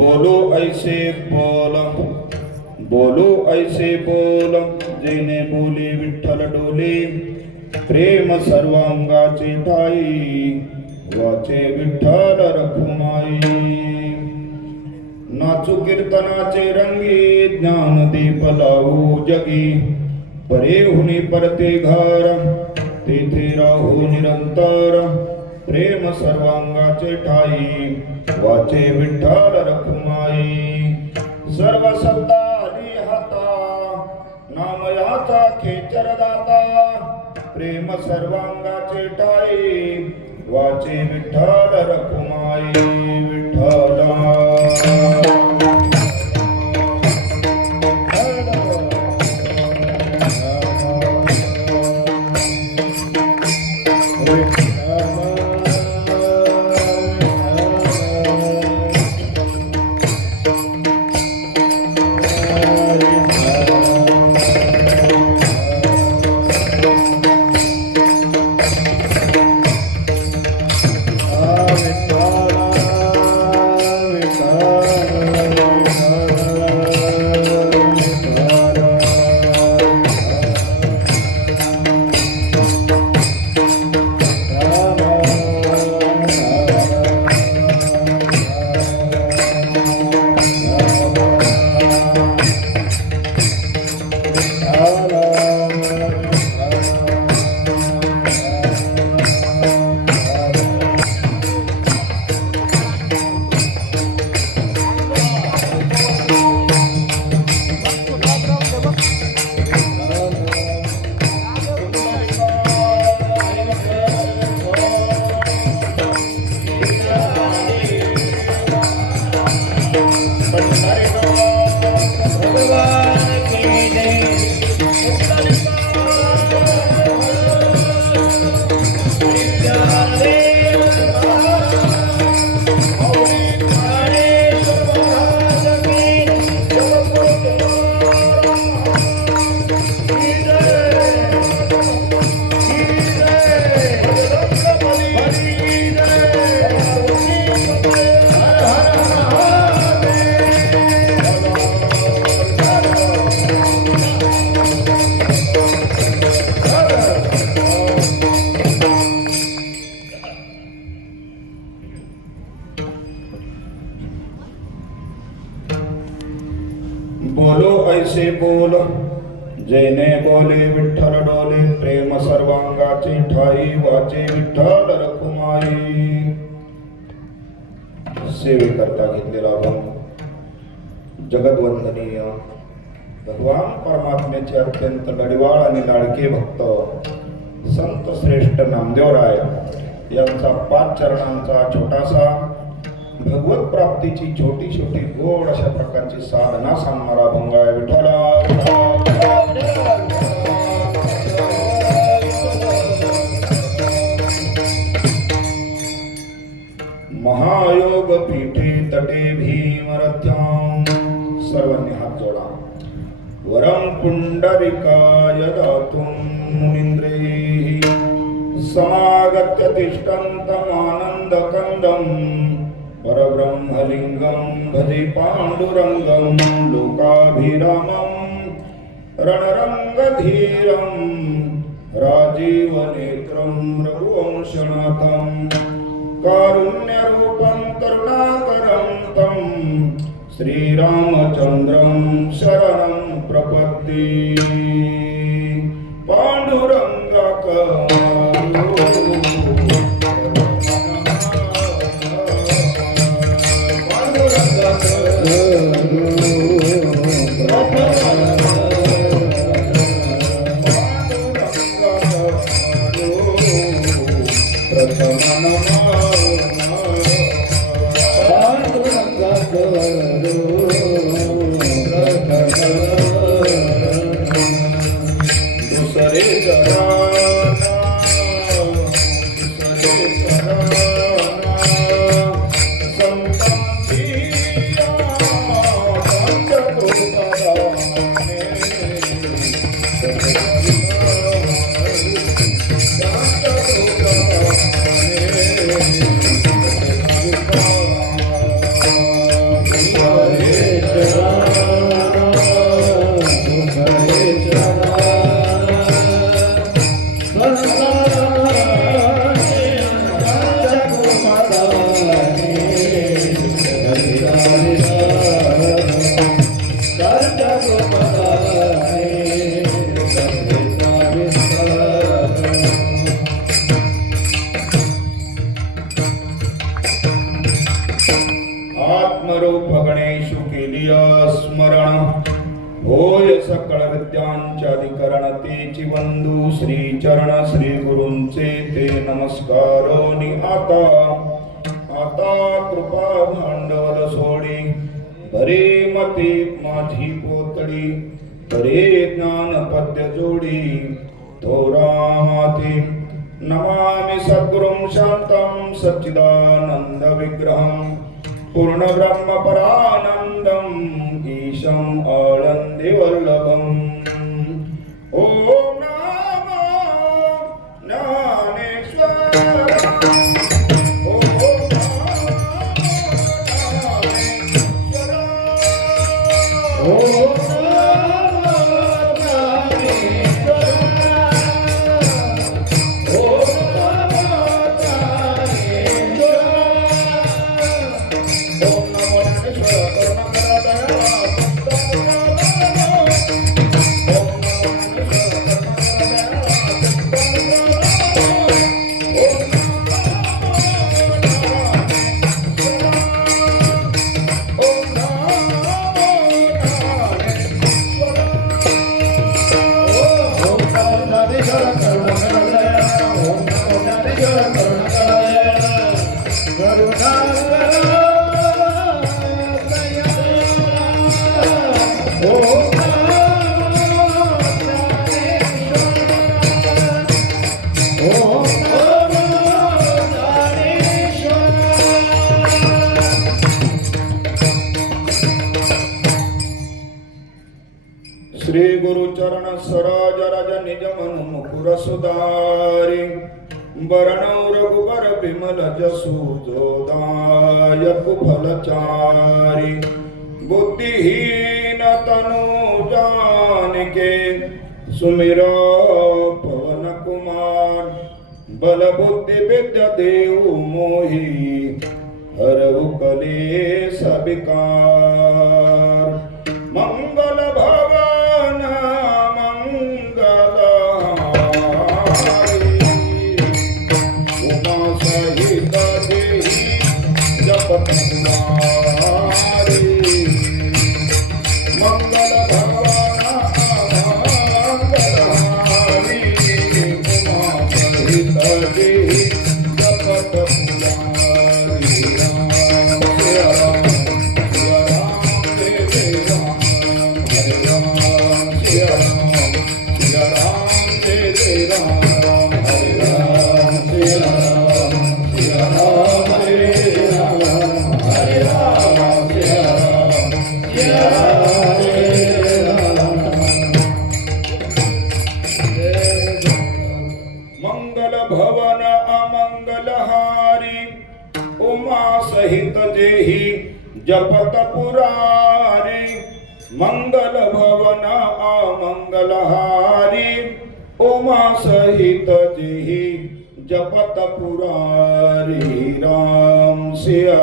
बोलो ऐसे बोल, बोलो ऐसे बोल, जेने बोले विठ्ठल डोले, प्रेम सर्वांगाचे ठाई, वाचे विठ्ठल रखुमाई. नाचू कीर्तनाचे रंगी, ज्ञान दीप लावू जगी, परे हुनी परते घर, तेथे राहू निरंतर, प्रेम सर्वांगाचे ठाई, वाचे विठ्ठल रखुमाई. सर्व सत्ता आली हाता, नाम याचा खेचर दाता, प्रेम सर्वांगाचे ठाई, वाचे विठ्ठल रखुमाई. विठ्ठला बोलो ऐसे बोल, जेने बोले विठ्ठल डोले, प्रेम सर्वांगाचे ठाई, वाचे विठ्ठल रखुमाई. सेवेकरता घेतलेला अभंग जगद्वंदनीय भगवान परमात्म्याचे अत्यंत लढिवाळ आणि लाडके भक्त संत श्रेष्ठ नामदेवराय यांचा 5 चरणांचा छोटासा भगवत प्राप्तीची छोटी छोटी गोड अशा प्रकारची साधना सांगणारा अभंग आहे. विठ्ठला महायोग पीठे तटे भीमरथ्यां, सर्वांनी हात जोडा. वरम पुंडरिकाय दातुं मुनींद्रैः, समागत्य तिष्ठन्तमानन्दकन्दम्, परब्रह्मलिंगं भजे पांडुरंगं, लोकाभिरामं रणरंगधीरं, राजीवनेत्रं रघुवंशनाथं, कारुण्यरूपं करुणाकरं तं, श्रीरामचन्द्रं शरणं प्रपद्ये. पांडुरंगाक तुझ्य स्मरण होय सकळ विद्यांच्या अधिकरण तेची बंधू श्री चरण श्री गुरूंचे ते नमस्कारोनी आता कृपा भांडवल सोडी भरे मती माझी पोतडी तरे ज्ञान पद्य जोडी थोरा माती नमामि सद्गुरुं शांतं सच्चिदानंद विग्रहं पूर्ण ब्रह्म परानंदं ईशं आनंदे वल्लभम् ओम नमो ज्ञानेश्वराय श्री गुरुचरण सरोज रज निज मनु मुकुर सुधारि बरनौ रघुबर बिमल जसु जोदायक फलचारि बुद्धिहीन तनु जानिके सुमिरो पवन कुमार बल बुद्धि विद्या देव मोहि हरहु कलेश विकार मंगल भवन मंगल उमा सहित देहि जपत कुमारी मंगल भवन मंगलहारी उमा सहित देहि जपत कुमारी मंगल भवन अमंगलहारी उमा सहित जेहि जपत पुरारी मंगल भवन अमंगलहारी उमा सहित जेहि जपत पुरारी राम सिया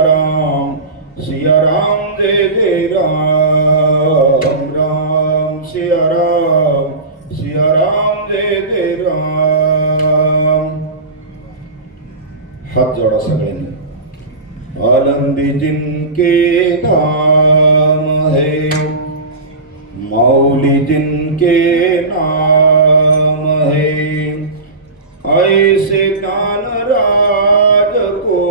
राम जय जय राम राम सिया राम जय जय राम। हात जोडा सगळ्यांनी। आनंदी जिनके धाम है मौली जिनके नाम है ऐसे ज्ञान राज को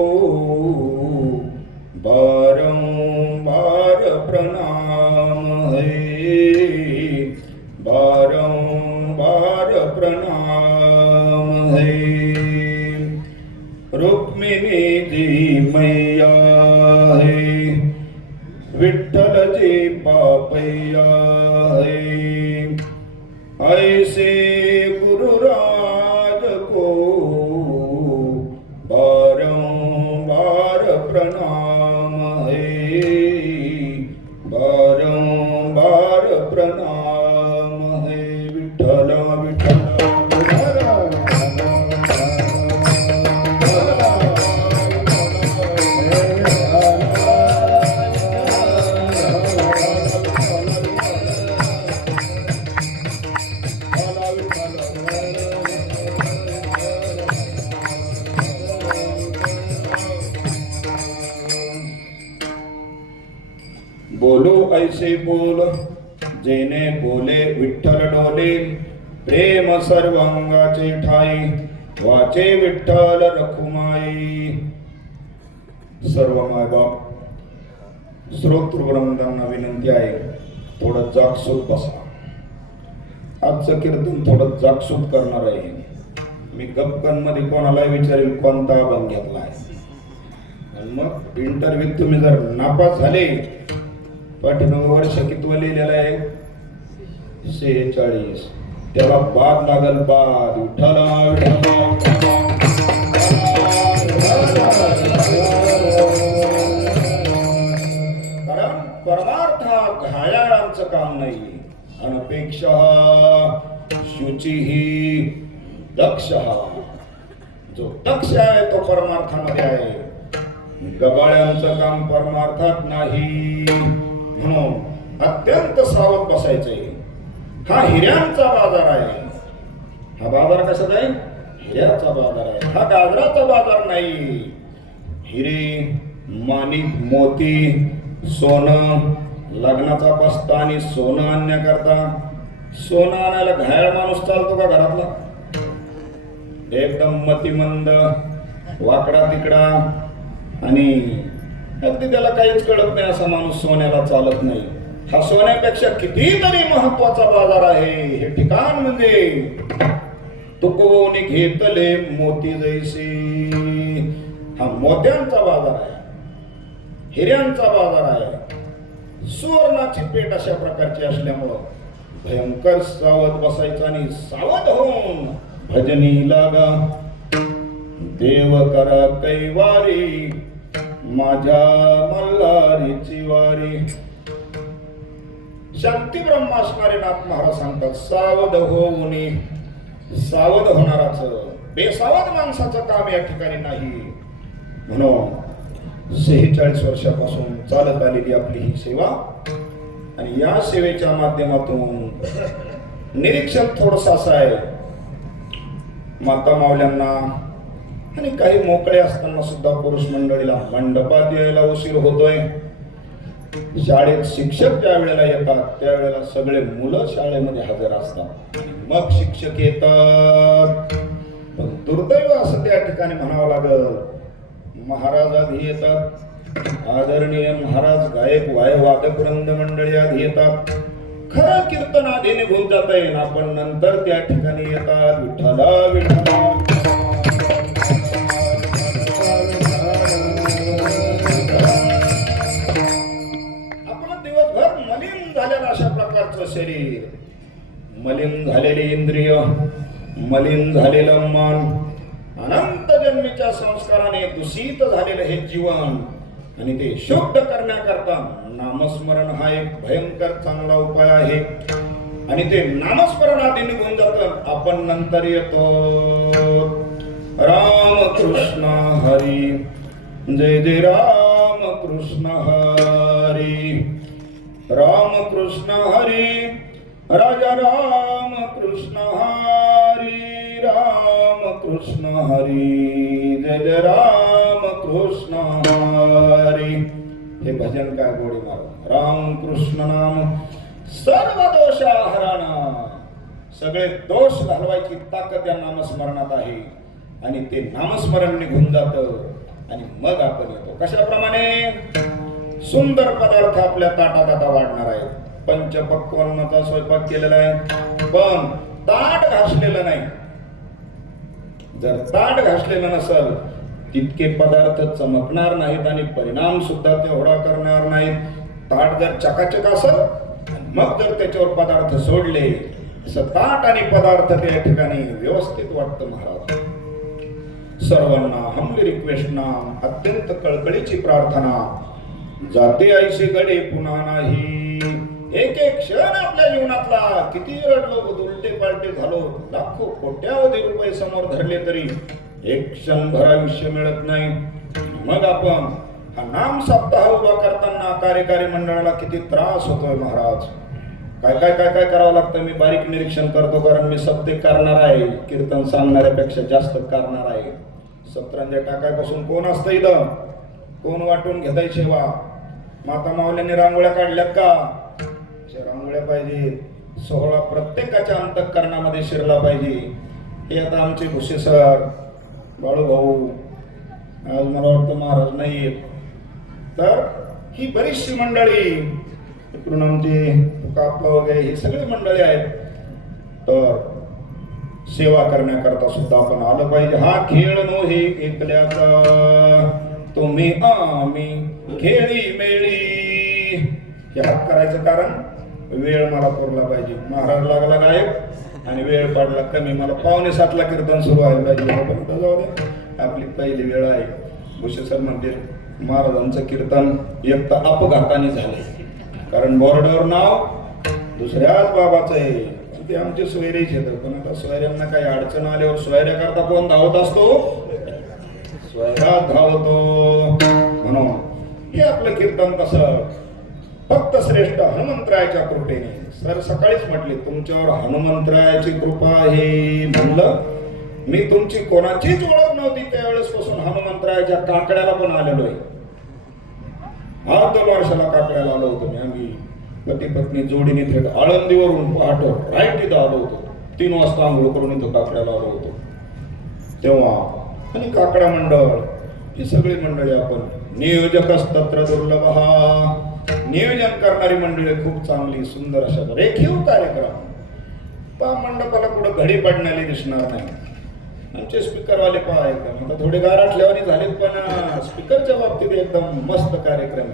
बारंबार प्रणाम है बारंबार प्रणाम है। रुक्मिणी जी मैया है विठ्ठल जी पापैया है ऐसे गुरुराज को बारंबार प्रणाम है बारंबार प्रणाम है। विठ्ठल विठ्ठल बोलो ऐसे बोल जेने बोले विठ्ठल डोले, प्रेम सर्व अंगाचे ठाई, वाचे विठ्ठल रखुमाई. सर्व मायबाप श्रोतृवृंदांना विनंती आहे, थोडं जागसूत बसा. आजचं कीर्तन थोडं जागसूत करणार आहे. मी गपकन मध्ये कोणालाही विचारेल कोणता अभंग घेतलाय, आणि मग इंटरव्ह्यू तुम्ही जर नापास झाले, पाठीमागं वर्ष कितवं लिहिलेलं आहे 46, त्याला बाद लागल बाद. विठ्ठला कारण परमार्थ घायाळांचं काम नाही. अनपेक्षा शुचिही दक्ष. जो दक्ष आहे तो परमार्थामध्ये आहे, गबाळ्यांचं काम परमार्थात नाही. म्हणून अत्यंत सावध बसायचंय. हा हिऱ्यांचा बाजार आहे. हा बाजार कशाचा आहे? हिऱ्याचा बाजार आहे. हा गाजराचा बाजार नाही. हिरे, माणिक, मोती, सोनं, लग्नाचा बस्ता आणि सोनं आणण्याकरता. सोनं आणायला घायाळ माणूस चालतो का घरातला? एकदम मतिमंद, वाकडा तिकडा आणि अगदी त्याला काहीच कळत नाही असा माणूस सोन्याला चालत नाही. हा सोन्यापेक्षा कितीतरी महत्वाचा बाजार आहे. हे ठिकाण म्हणजे तुकोनी घेतले मोती जैसे. हा मोत्यांचा बाजार आहे, हिऱ्यांचा बाजार आहे. सुवर्णाची पेट अशा प्रकारची असल्यामुळं भयंकर सावध बसायचं आणि सावध होऊन भजनी लागा. देव करा कैवारी माझ्या मल्हारीची वारी. शांती ब्रह्म असणारे नाथ महाराज सांगतात, सावध होऊन. सावध होणाराच बेसावध माणसाचं काम या ठिकाणी नाही. म्हणून 46 वर्षापासून चालत आलेली आपली ही सेवा, आणि या सेवेच्या माध्यमातून निरीक्षण थोडंसं असं आहे, माता मावल्यांना आणि काही मोकळे असताना सुद्धा पुरुष मंडळीला मंडपात यायला उशीर होतोय. शाळेत शिक्षक ज्या वेळेला येतात त्यावेळेला सगळे मुलं शाळेमध्ये हजर असतात, मग शिक्षक येतात. पण दुर्दैव असं त्या ठिकाणी म्हणावं लागल, महाराज आधी येतात. आदरणीय महाराज गायक वादक वृंद मंडळी आधी येतात. खरं कीर्तन आधी निघून जात आहे, आपण नंतर त्या ठिकाणी येतात. विठ्ठला विठ्ठला शरीर, मलिन झालेले इंद्रिय, मलिन झालेलं मन, अनंत जन्मीच्या संस्काराने दूषित झालेलं हे जीवन, आणि ते शुद्ध करण्याकरता नामस्मरण हा एक भयंकर चांगला उपाय आहे. आणि ते नामस्मरण आधी निघून जातं, आपण नंतर येतो. राम कृष्ण हरी जय जय राम कृष्ण हरी. राम कृष्ण हरी राजा राम कृष्ण हरी. राम कृष्ण हरी जय जय राम कृष्ण हरी. हे भजन काय गोडी मारो. राम कृष्ण नाम सर्व दोषाहरण. सगळे दोष घालवायची ताकद या नामस्मरणात आहे. आणि ते नामस्मरण निघून जातं आणि मग आपण येतो. कशाप्रमाणे? सुंदर पदार्थ आपल्या ताटात आता वाढणार आहेत. पंचपक्वान्नाचा स्वयंपाक केलेला आहे, पण ताट घासलेलं नाही. जर ताट घासलेलं नसेल तितके पदार्थ चमकणार नाहीत आणि परिणाम सुद्धा तेवढा करणार नाहीत. ताट जर चकाचक असेल, मग जर त्याच्यावर पदार्थ सोडले, असं ताट आणि पदार्थ त्या ठिकाणी व्यवस्थित वाटतं. महाराज सर्वांना हमली रिक्वेस्ट ना, अत्यंत कळकळीची प्रार्थना, जाते ऐशी गडे पुन्हा नाही. एक एक क्षण आपल्या जीवनातला किती रडलो, उलटे पालटे झालो, लाखो कोट्यावधी रुपये समोर धरले तरी एक क्षणभर आयुष्य मिळत नाही. मग आपण हा नाम सप्ताह उभा करताना कार्यकारी मंडळाला किती त्रास होतोय. महाराज काय काय काय काय करावं लागतं मी बारीक निरीक्षण करतो, कारण मी सत्य करणार आहे. कीर्तन सांगणाऱ्यापेक्षा जास्त करणार आहे. सत्रांच्या टाकायपासून कोण असतं इथं? कोण वाटून घेताय सेवा? माता माऊल्यांनी रांगोळ्या काढल्यात का? अशा रांगोळ्या पाहिजे. सोहळा प्रत्येकाच्या अंतःकरणामध्ये शिरला पाहिजे. हे आता आमचे भुसे सर, बाळू भाऊ, आज मला वाटतं महाराज नाही, तर ही बरीचशी मंडळी, इकडून आमचे कापा वगैरे ही सगळी मंडळी आहेत. तर सेवा करण्याकरता सुद्धा आपण आलं पाहिजे. हा खेळ नो हे एकल्याचा, तुम्ही आम्ही खेळी मेळी. हे हात करायचं कारण वेळ मला पुरला पाहिजे. महाराज लागला गायब आणि वेळ पडला कमी. मला 6:45 कीर्तन सुरू व्हायला पाहिजे. पण जाऊ दे, आपली पहिली वेळ आहे. भूषेसर म्हणते महाराजांचं कीर्तन एक तर अपघाताने झालंय, कारण बोर्डावर नाव दुसऱ्याच बाबाचं आहे. ते आमचे सोयरेच येतं. पण आता सोयऱ्यांना काही अडचण आल्यावर सोयऱ्या करता कोण धावत असतो? सोयरा धावतो. म्हणून हे आपलं कीर्तन कसं फक्त श्रेष्ठ हनुमंतरायाच्या कृपेने. सर सकाळीच म्हटले तुमच्यावर हनुमंतरायाची कृपा आहे. म्हणलं मी तुमची कोणाचीच ओळख नव्हती त्यावेळेस पासून हनुमंतरायाच्या काकड्याला पण आलेलो आहे. 2 वर्षाला काकड्याला आलो होतो मी. आम्ही पती पत्नी जोडीने थेट आळंदीवरून पहाटे राईट इथं आलो होतो. 3 वाजता आंघोळ करून इथं काकड्याला आलो होतो तेव्हा. आणि काकडा मंडळ ही सगळी मंडळी आपण नियोजकच तत्र दुर्लभ. नियोजन करणारी मंडळी खूप चांगली सुंदर अशा रेखीव कार्यक्रम. मंडपाला कुठं घडी पडणारी दिसणार नाही. आमचे स्पीकरवाले पहा एकदम आता थोडे गारठल्यावानी झालेत, पण स्पीकरच्या बाबतीत एकदम मस्त कार्यक्रम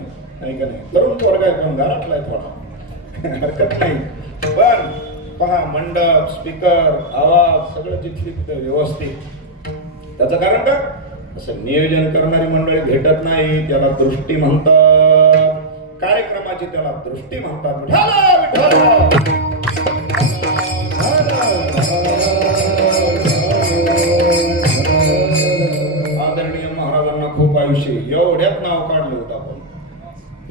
आहे का नाही? तरुण पोरगा एकदम गारठलाय थोडा, हरकत नाही. पण पहा मंडप, स्पीकर, आवाज सगळं जिथली तिथं व्यवस्थित. त्याचं कारण का? असं नियोजन करणारी मंडळी भेटत नाही. त्याला दृष्टी म्हणतात. कार्यक्रमाची त्याला दृष्टी म्हणतात. आदरणीय महाराजांना खूप आयुष्य एवढ्यात नाव काढलं होतं आपण.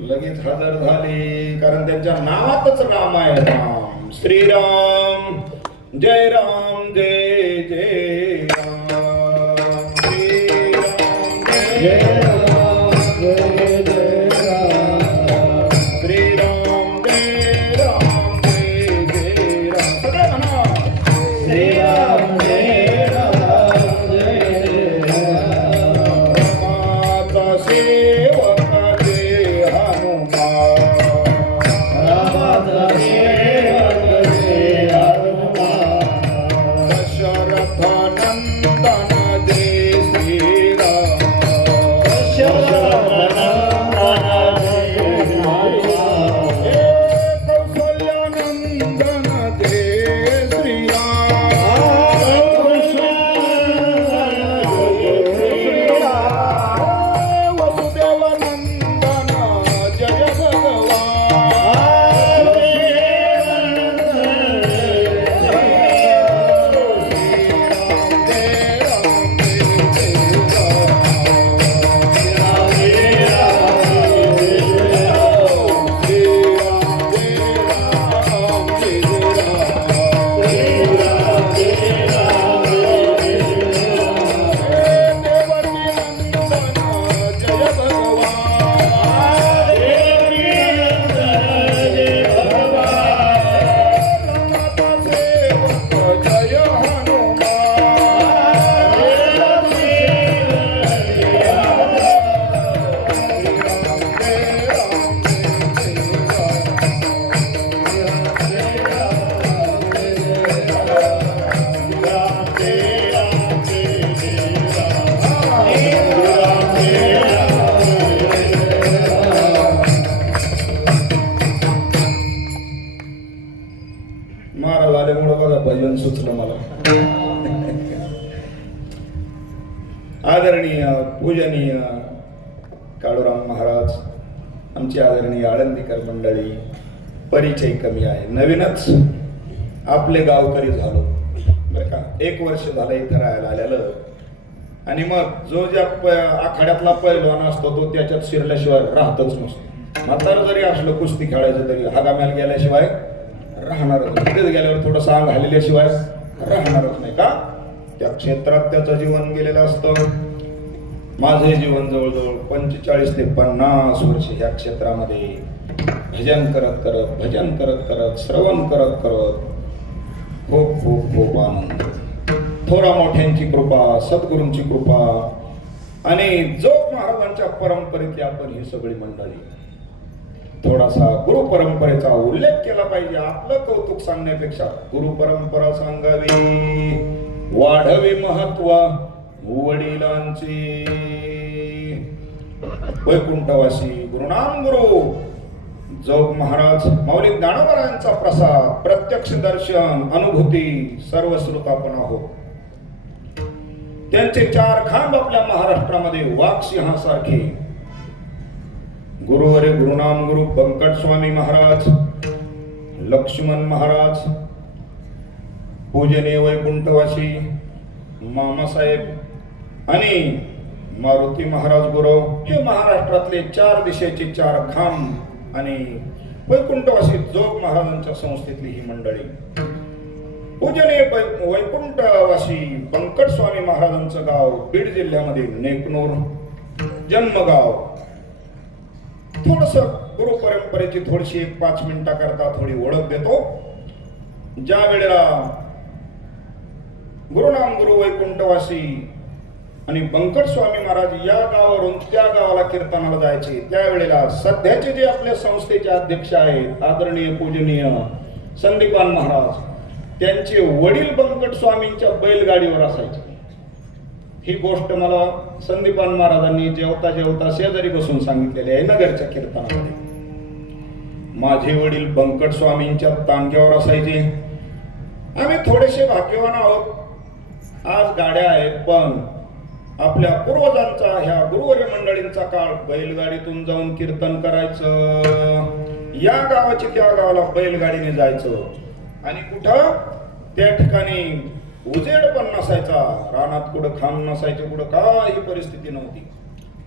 लगेच हजर झाले कारण त्यांच्या नावातच राम आहे. राम श्रीराम जय राम जय जय राम श्रीराम जय राम जय जय राम श्रीराम जय राम जय जय राम. सगळे म्हणा श्रीराम जय राम जय जय राम. रामाचा सेवक जय हनुमान. रामाचा सेवक जय हनुमान. दशरथ नंदन जय श्रीराम. दशरथ नंदन जय श्रीराम. कौशल्या नंदन जय श्रीराम. वसुदेव नंदन जय भगवान. महाराज आल्यामुळं बघा भजन सुचलं मला. आदरणीय पूजनीय काळूराम महाराज, आमची आदरणीय आळंदीकर मंडळी, परिचय कमी आहे, नवीनच आपले गावकरी झालो बरं का. 1 वर्ष झालं इथं राहायला आलेलं. आणि मग जो ज्या आखाड्यातला पैलवान असतो तो त्याच्यात शिरल्याशिवाय राहतच नसतो. म्हातार जरी असलं कुस्ती खेळायचं तरी हगाम्याला गेल्याशिवाय राहणारच. तिथेच गेल्यावर थोडंसं अंग हल्ल्याशिवाय राहणारच नाही का. त्या क्षेत्रात त्याचं जीवन गेलेलं असतं. माझे जीवन जवळजवळ 45 ते 50 वर्ष या क्षेत्रामध्ये भजन करत करत श्रवण करत खूप खूप खूप आनंद, थोरा मोठ्यांची कृपा, सद्गुरूंची कृपा आणि जोग महाराजांच्या परंपरेतली आपण ही सगळी मंडळी, थोडासा गुरु परंपरेचा उल्लेख केला पाहिजे. आपलं कौतुक सांगण्यापेक्षा गुरु परंपरा सांगावी, वाढवी महत्व वडिलांचे. वैकुंठवासी गुरुनाम गुरु जोग महाराज माऊली ज्ञानोबरायांचा प्रसाद, प्रत्यक्ष दर्शन, अनुभूती सर्व श्रुत आपण आहोत. त्यांचे 4 खांब आपल्या महाराष्ट्रामध्ये वाघसिंहासारखे. गुरुवरे गुरुनाम गुरु बंकट स्वामी महाराज, लक्ष्मण महाराज, पूजनीय वैकुंठवासी मामासाहेब आणि मारुती महाराज गुरु हे महाराष्ट्रातले 4 दिशेचे 4 खांब आणि वैकुंठवासी जोग महाराजांच्या संस्थेतली ही मंडळी. पूजनीय वैकुंठवासी बंकट स्वामी महाराजांचं गाव बीड जिल्ह्यामध्ये नेकनूर जन्मगाव. थोडस गुरु परंपरेची थोडीशी 5 मिनिटाकरता थोडी ओळख देतो. ज्या वेळेला गुरुनाम गुरु वैकुंठवासी आणि बंकट स्वामी महाराज या गावावरून त्या गावाला कीर्तनाला जायचे, त्यावेळेला सध्याचे जे आपल्या संस्थेचे अध्यक्ष आहेत आदरणीय पूजनीय संदीपान महाराज, त्यांचे वडील बंकट स्वामींच्या बैलगाडीवर असायचे. ही गोष्ट मला संदीपान महाराजांनी जेवता शेजारी बसून सांगितलेली आहे नगरच्या कीर्तनामध्ये. माझे वडील बंकट स्वामींच्या तांग्यावर असायचे. आम्ही थोडेसे भाग्यवान आहोत, आज गाड्या आहेत, पण आपल्या पूर्वजांचा ह्या गुरुवर्य मंडळींचा काळ बैलगाडीतून जाऊन कीर्तन करायचं, या गावाची त्या गावाला बैलगाडीने जायचं आणि कुठं त्या ठिकाणी उजेड पण नसायचा, रानात कुठं खांब नसायचे, कुठं काही परिस्थिती नव्हती.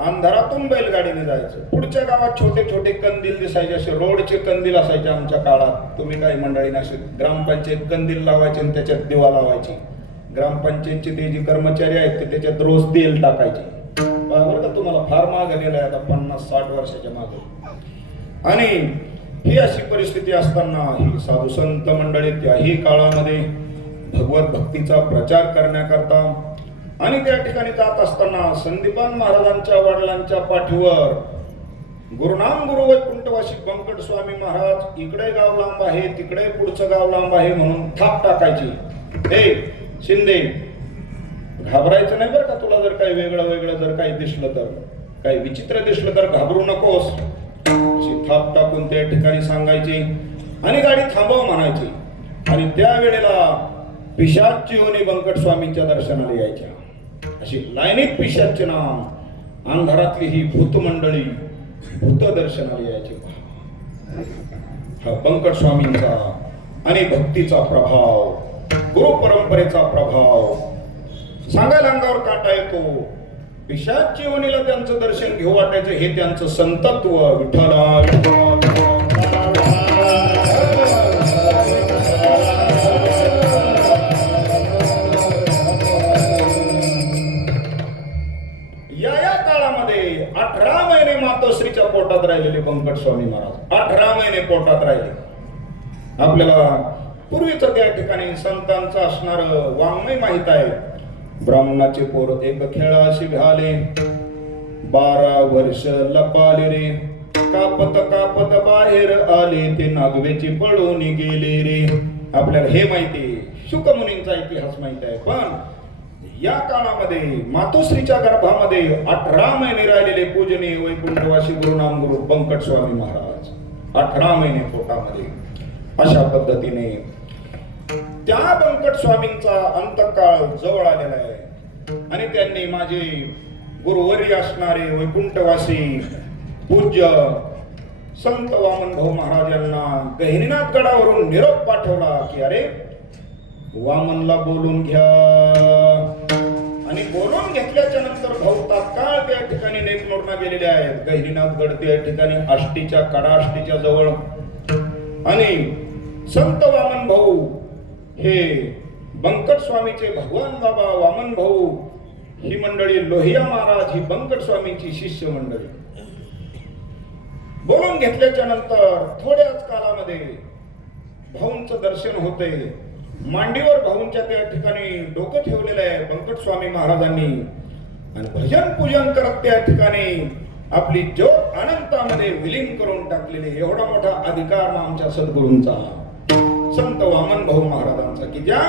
अंधारातून बैलगाडीने जायचं. पुढच्या गावात छोटे छोटे कंदील दिसायचे, असे रोडचे कंदील असायचे आमच्या काळात. तुम्ही काही मंडळीने असे ग्रामपंचायत कंदील लावायचे आणि त्याच्यात दिवा लावायचे. ग्रामपंचायतचे ते जे कर्मचारी आहेत ते त्याच्यात रोज तेल टाकायचे. बरोबर का, तुम्हाला फार माग गेला आहे आता 50-60 वर्षाच्या मागे. आणि ही अशी परिस्थिती असताना ही साधू संत मंडळी त्याही काळामध्ये भगवत भक्तीचा प्रचार करण्याकरता आणि त्या ठिकाणी जात असताना संदीपान महाराजांच्या वडिलांच्या पाठीवर गुरुनाम गुरु वैकुंठवासी बंकट स्वामी महाराज, इकडे गाव लांब आहे, तिकडे पुढचं गाव लांब आहे म्हणून थाप टाकायची. हे शिंदे, घाबरायचं नाही बरं का, तुला जर काही वेगळं जर काही दिसलं तर, काही विचित्र दिसलं तर घाबरू नकोस, थाप टाकून त्या ठिकाणी सांगायची आणि गाडी थांबव म्हणायची. आणि त्यावेळेला पिशाच्ची योनी बंकट स्वामींच्या दर्शनाला यायच्या. अशी लाईनीत पिशाच्चे नाम, अंधारातली ही भूत मंडळी भूत दर्शनाला यायची. हा बंकट स्वामींचा आणि भक्तीचा प्रभाव, गुरु परंपरेचा प्रभाव सांगायला अंगावर काटा येतो. पिशाच्ची योनीला त्यांचं दर्शन घेऊ वाटायचं, हे त्यांचं संतत्व. विठ्ठला या काळामध्ये 18 महिने मातोश्रीच्या पोटात राहिलेले बंकट स्वामी महाराज 18 महिने पोटात राहिले. आपल्याला पूर्वीचं त्या ठिकाणी संतांचं असणार वाङ्मय माहित आहे. ब्राह्मणाचे पोर एक खेळाशी घाले, 12 वर्ष लपाले रे, कापत कापत बाहेर आले, ते नागवेची पळून गेले रे. आपल्याला हे माहिती, शुकमुनींचा इतिहास माहित आहे. पण या काळामध्ये मातोश्रीच्या गर्भामध्ये 18 महिने राहिलेले पूजनीय वैकुंठवासी गुरुनाम गुरु बंकट स्वामी महाराज 18 महिने पोटामध्ये. अशा पद्धतीने त्या बंकट स्वामींचा अंतकाळ जवळ आलेला आहे आणि त्यांनी माझे गुरुवर्य असणारे वैकुंठवासी पूज्य संत वामन भाऊ महाराज यांना गहिनीनाथ गडावरून निरोप पाठवला की अरे वामनला बोलून घ्या. आणि बोलून घेतल्याच्या नंतर भाऊ तात्काळ त्या ठिकाणी नेकनूरला गेलेले आहेत. गहिनीनाथ गड त्या ठिकाणी आष्टीच्या कडा आष्टीच्या जवळ. आणि संत वामन भाऊ हे बंकट स्वामीचे भगवान बाबा वामन भाऊ ही मंडळी लोहिया महाराज ही बंकट स्वामींची शिष्य मंडळी. बोलून घेतल्याच्या नंतर थोड्याच कालामध्ये भाऊंचं दर्शन होते. मांडीवर भाऊंच्या त्या ठिकाणी डोकं ठेवलेलं आहे बंकट स्वामी महाराजांनी आणि भजन पूजन करत त्या ठिकाणी आपली ज्योत अनंतामध्ये विलीन करून टाकलेली. एवढा मोठा अधिकार आमच्या सद्गुरूंचा संत वामन भाऊ महाराजांचा की ज्या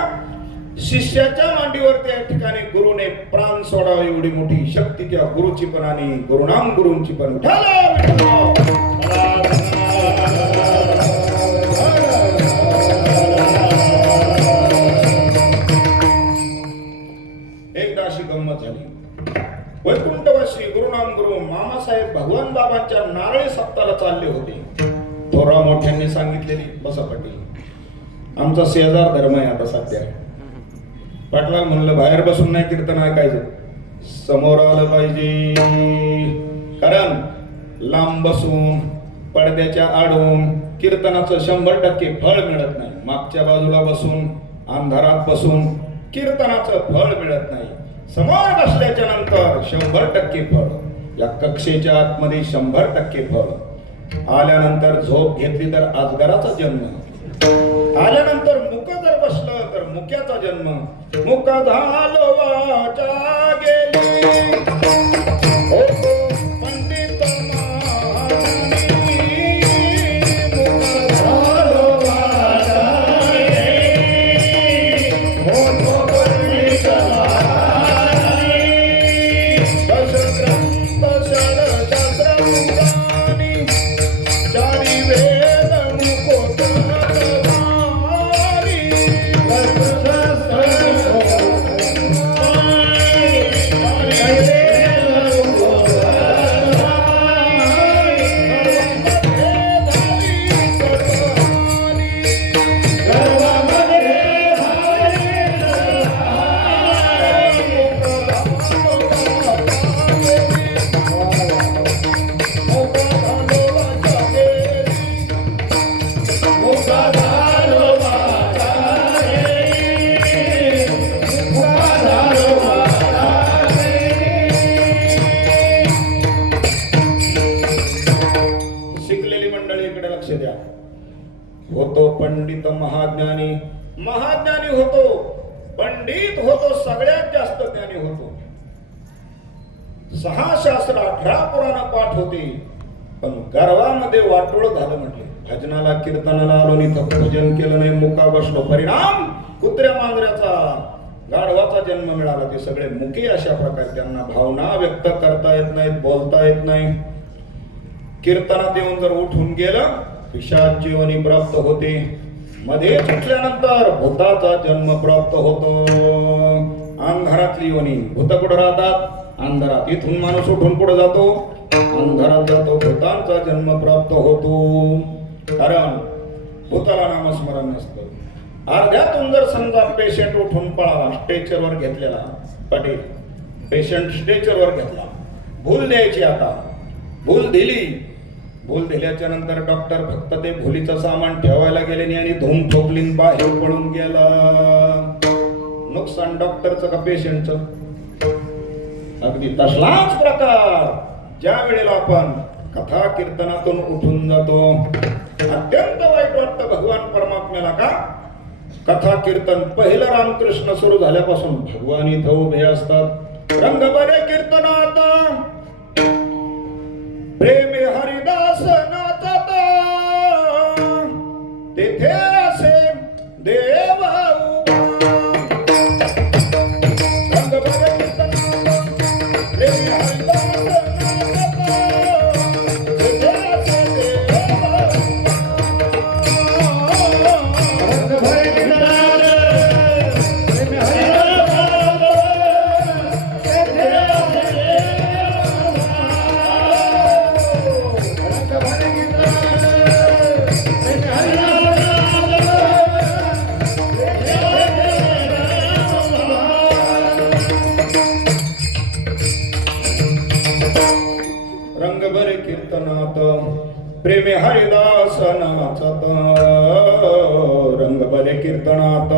शिष्याच्या मांडीवर त्या ठिकाणी गुरुने प्राण सोडावा एवढी मोठी शक्ती त्या गुरुची पण आणि गुरुनाम गुरूंची पण. एकदा अशी गंमत झाली. वैकुंठवासी गुरुनाम गुरु मामासाहेब भगवान बाबांच्या नारळी सप्ताला चालले होते. थोरा मोठ्यांनी सांगितलेली बसा पाटील आमचा शेजार धर्म आहे आता सध्या. पाटला म्हणलं बाहेर बसून नाही कीर्तन ऐकायचं समोर आलं पाहिजे. कारण लांब बसून पडद्याच्या आडून कीर्तनाचं 100% फळ मिळत नाही. मागच्या बाजूला बसून अंधारात बसून कीर्तनाचं फळ मिळत नाही. समोर बसल्याच्या नंतर 100% फळ. या कक्षेच्या आतमध्ये 100% फळ. आल्यानंतर झोप घेतली तर अजगराचा जन्म. आल्यानंतर मुक जर बसलं तर मुक्याचा जन्म. मुक झालो वाचा गेली पंडित होतो पंडित महाज्ञानी. महाज्ञानी होतो पंडित होतो सगळ्यात जास्त ज्ञानी होतो. 6 शास्त्र 18 पुराण पाठ होते पण गर्वामध्ये वाटोळ झालं म्हटले. भजनाला कीर्तनाला आलो इथं भजन केलं नाही मुका बसलो. परिणाम कुत्र्या मांजऱ्याचा गाढवाचा जन्म मिळाला. ते सगळे मुके अशा प्रकारे त्यांना भावना व्यक्त करता येत नाहीत बोलता येत नाही. कीर्तनात येऊन जर उठून गेलं पिशाच जीवनी प्राप्त होते. मध्ये सुटल्यानंतर भूताचा जन्म प्राप्त होतो. अंधारातली योनी. भूत कुठं राहतात अंधारात. इथून माणूस उठून पुढे जातो अंधारात जातो. भूतांचा जन्म प्राप्त होतो. कारण भूताला नामस्मरण नसतं. अर्ध्यातून जर समजा पेशंट उठून पळाला स्ट्रेचरवर घेतलेला पाटील पेशंट स्ट्रेचरवर घेतला. भूल द्यायची आता. भूल दिली. भूल दिल्याच्या नंतर डॉक्टर फक्त ते भुलीचं सामान ठेवायला गेले आणि धूम ठोकली बाहेर पळून गेला. नुकसान डॉक्टरचं का पेशंटचं. अगदी तसलाच प्रकार ज्या वेळेला आपण कथा कीर्तनातून उठून जातो अत्यंत वाईट वाटतं भगवान परमात्म्याला. का कथा कीर्तन पहिलं रामकृष्ण सुरू झाल्यापासून भगवान इथं उभे असतात. रंग बरे कीर्तनात प्रेमे हरिदास नाचत तेथे असे देव उभा. रंग बरे कीर्तनात प्रेमे हरिदास नाचत तेथे असे देव उभा. रंग बरे कीर्तनात प्रेमे हरिदास तेथे असे कीर्तनात प्रेमे हरिदास नाचत. रंग बरे कीर्तनात.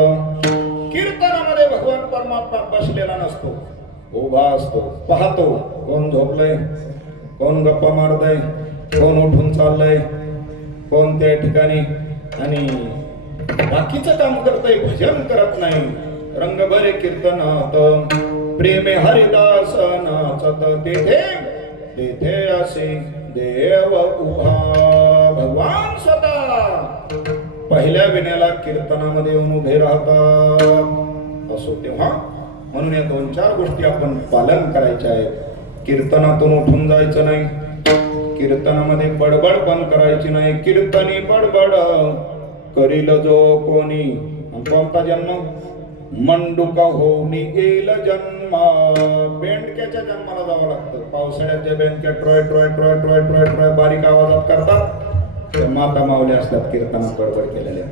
कीर्तनामध्ये भगवान परमात्मा बसलेला नसतो. उभा असतो, पाहतो कोण झोपलंय, कोण गप्पा मारतय, कोण उठून चाललंय, कोण त्या ठिकाणी आणि बाकीचं काम करतय, भजन करत नाही. रंग भरे कीर्तनात प्रेमे हरिदास नाचत, तेथे तेथे असे देव उभा. भगवान स्वतः पहिल्या विण्याला कीर्तनामध्ये येऊन उभे राहतात. असो तेव्हा म्हणून या 2-4 गोष्टी आपण पालन करायच्या आहेत. कीर्तनातून उठून जायचं नाही, कीर्तनामध्ये बडबड पण करायची नाही. कीर्तनी बडबड करील जो कोणी, कोणता जन्म? मंडुका होऊनी येईल जन्म. बेंडक्याच्या जन्माला जावं लागतं. पावसाळ्याच्या बेंडक्या ट्रॉय ट्रॉय ट्रॉय ट्रॉय ट्रॉय ट्रॉय बारीक आवाजात करतात, ते माता माऊल्या असतात कीर्तनात बडबड केलेल्या.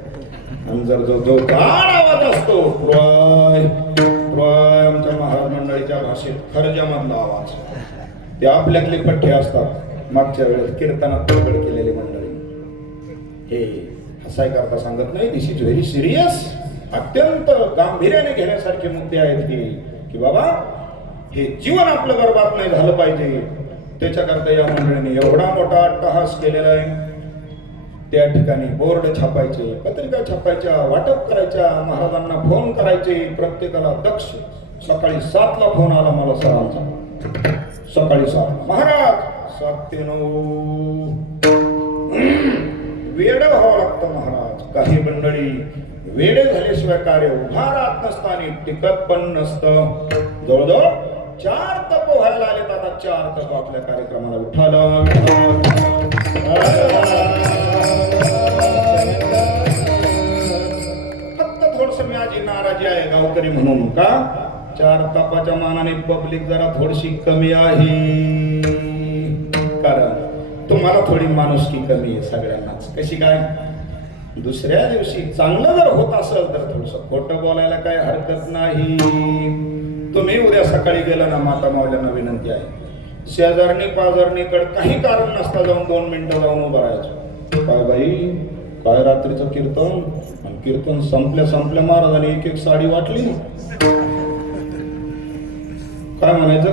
आणि जर जो जो जाड आवाज असतो, ट्रॉय ट्रॉय, आमच्या महाराज मंडळीच्या भाषेत खर्जामधला आवाज, ते आपल्यातले पठ्ठे असतात मागच्या वेळेस कीर्तनात बडबड केलेली मंडळी. हे हसाय करता सांगत नाही, दिस इज व्हेरी सिरियस. अत्यंत गांभीर्याने घेण्यासारखे मुद्दे आहेत की बाबा हे जीवन आपलं बरबाद नाही झालं पाहिजे. त्याच्याकरता या मंडळीने एवढा मोठा अट्टहास केलेला आहे. त्या ठिकाणी बोर्ड छापायचे, पत्रिका छापायच्या, वाटप करायच्या, महाराजांना फोन करायचे, प्रत्येकाला दक्ष. सकाळी 7ला फोन आला मला सरांचा, सकाळी 7ला, महाराज 7 ते 9. वेड व्हावं लागतं महाराज. काही मंडळी वेडे झाल्याशिवाय कार्य उभा राहत नसताना टिकत पण नसतं. जवळजवळ 4 तप व्हायला आलेत आता. 4 तप आपल्या कार्यक्रमाला उठाला. फक्त थोडस मी आजी नाराजी आहे गावकरी म्हणून का 4 तपाच्या मानाने पब्लिक जरा थोडीशी कमी आहे. कारण तुम्हाला थोडी माणुसकी कमी आहे सगळ्यांनाच. कशी काय? दुसऱ्या दिवशी चांगलं जर होत असेल तर थोडस खोटं बोलायला काही हरकत नाही. तुम्ही उद्या सकाळी गेला ना, माता मावल्यांना विनंती आहे, शेजारणी पाजारणीकडे काही कारण नसता जाऊन 2 मिनिटं जाऊन उभं राहायचं. काय बाई, काय रात्रीचं कीर्तन, आणि कीर्तन संपल्या महाराजांनी एक साडी वाटली. काय म्हणायचं?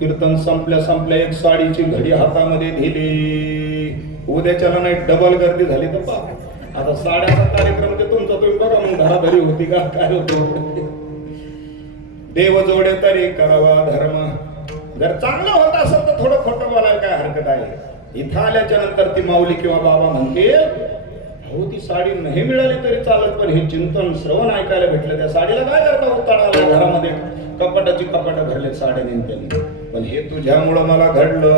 कीर्तन संपल्या एक साडीची घडी हातामध्ये दिली. उद्याच्याला नाही डबल गर्दी झाली तर पा. आता साड्याचा कार्यक्रम ते तुमचा तुम्ही बघा मग घराघरी होती का काय होतं. देव जोडे तरी करावा धर्म. जर चांगलं होत असेल तर थोडं खोटं बोलायला काय हरकत आहे. इथं आल्याच्या नंतर ती माऊली किंवा बाबा म्हणते, हो ती साडी नाही मिळाली तरी चालत, पण हे चिंतन श्रवण ऐकायला भेटलं. त्या साडीला काय करता उत्ताड आला घरामध्ये, कपाटाची कपाट भरले साड्या नेमक्याने. पण हे तुझ्यामुळं मला घडलं.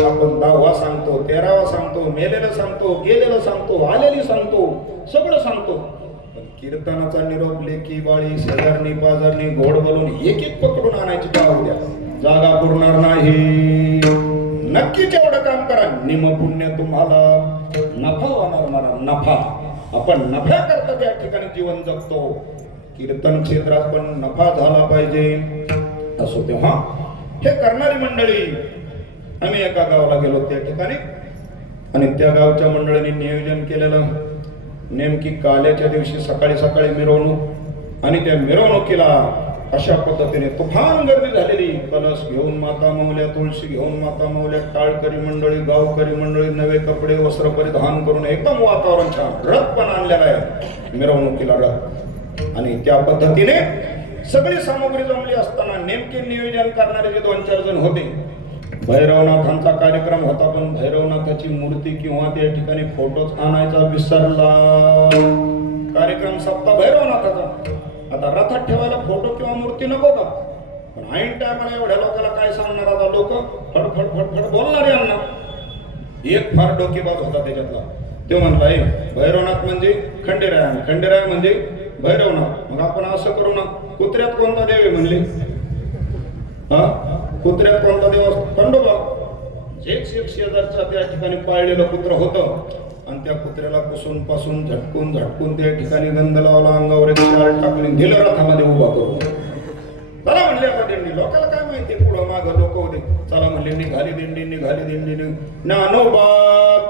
आपण 10वा सांगतो, 13वा सांगतो, मेलेलं सांगतो, गेलेलं सांगतो, आलेली सांगतो, सगळं सांगतो. पण कीर्तनाचा निरोप लेकी बाळी शेजारणी पाजारणी घोड बोलून एक पकडून आणायची का उद्या जागा पुरणार नाही. नक्कीच एवढं काम करा, निमपुण्य तुम्हाला नफा होणार. मला नफा, आपण नफ्या करता त्या ठिकाणी जीवन जगतो. कीर्तन क्षेत्रात पण नफा झाला पाहिजे. असो तेव्हा हे करणारी मंडळी, आम्ही एका गावाला गेलो त्या ठिकाणी, आणि त्या गावच्या मंडळींनी नियोजन केलेलं नेमकी काल्याच्या दिवशी सकाळी मिरवणूक. आणि त्या मिरवणुकीला अशा पद्धतीने तुफान गर्दी झालेली. कलश घेऊन माता माऊल्या, तुळशी घेऊन माता माऊल्या, टाळकरी मंडळी, गावकरी मंडळी, नवे कपडे वस्त्र परिधान करून एकदम वातावरण छान. रथ पण आणलेला आहे मिरवणुकीला, रथ. आणि त्या पद्धतीने सगळी सामग्री जमली असताना नेमके नियोजन करणारे जे 2-4 जण होते. भैरवनाथांचा कार्यक्रम होता, पण भैरवनाथाची मूर्ती किंवा त्या ठिकाणी फोटोच आणायचा विसरला. कार्यक्रम सप्ताह भैरवनाथाचा. आता रथात ठेवायला फोटो किंवा मूर्ती नको का? पण ऐन टायमाला एवढ्या लोकांना काय सांगणार? आता लोक फडफड बोलणार यांना. एक फार डोकेबाज होता त्याच्यातला. तो म्हणला, भैरवनाथ म्हणजे खंडेराय, खंडेराय म्हणजे भैरवनाथ. मग आपण असं करू ना, कुत्र्यात कोणता देव आहे म्हणले? हा, कुत्र्यात कोणता देव असतो? खंडोबा. एक शेजारच्या त्या ठिकाणी पाळलेलं कुत्र होतं, आणि त्या कुत्र्याला पुसून पासून झटकून त्या ठिकाणी गंध लावला, अंगावर एक शाल टाकली, दिलं रथामध्ये उभा करून. चला म्हणले आता दिंडी. लोकांना काय माहिती पुढं मागं लोक होते. चला म्हणले, निघाली दिंडी. ज्ञानोबा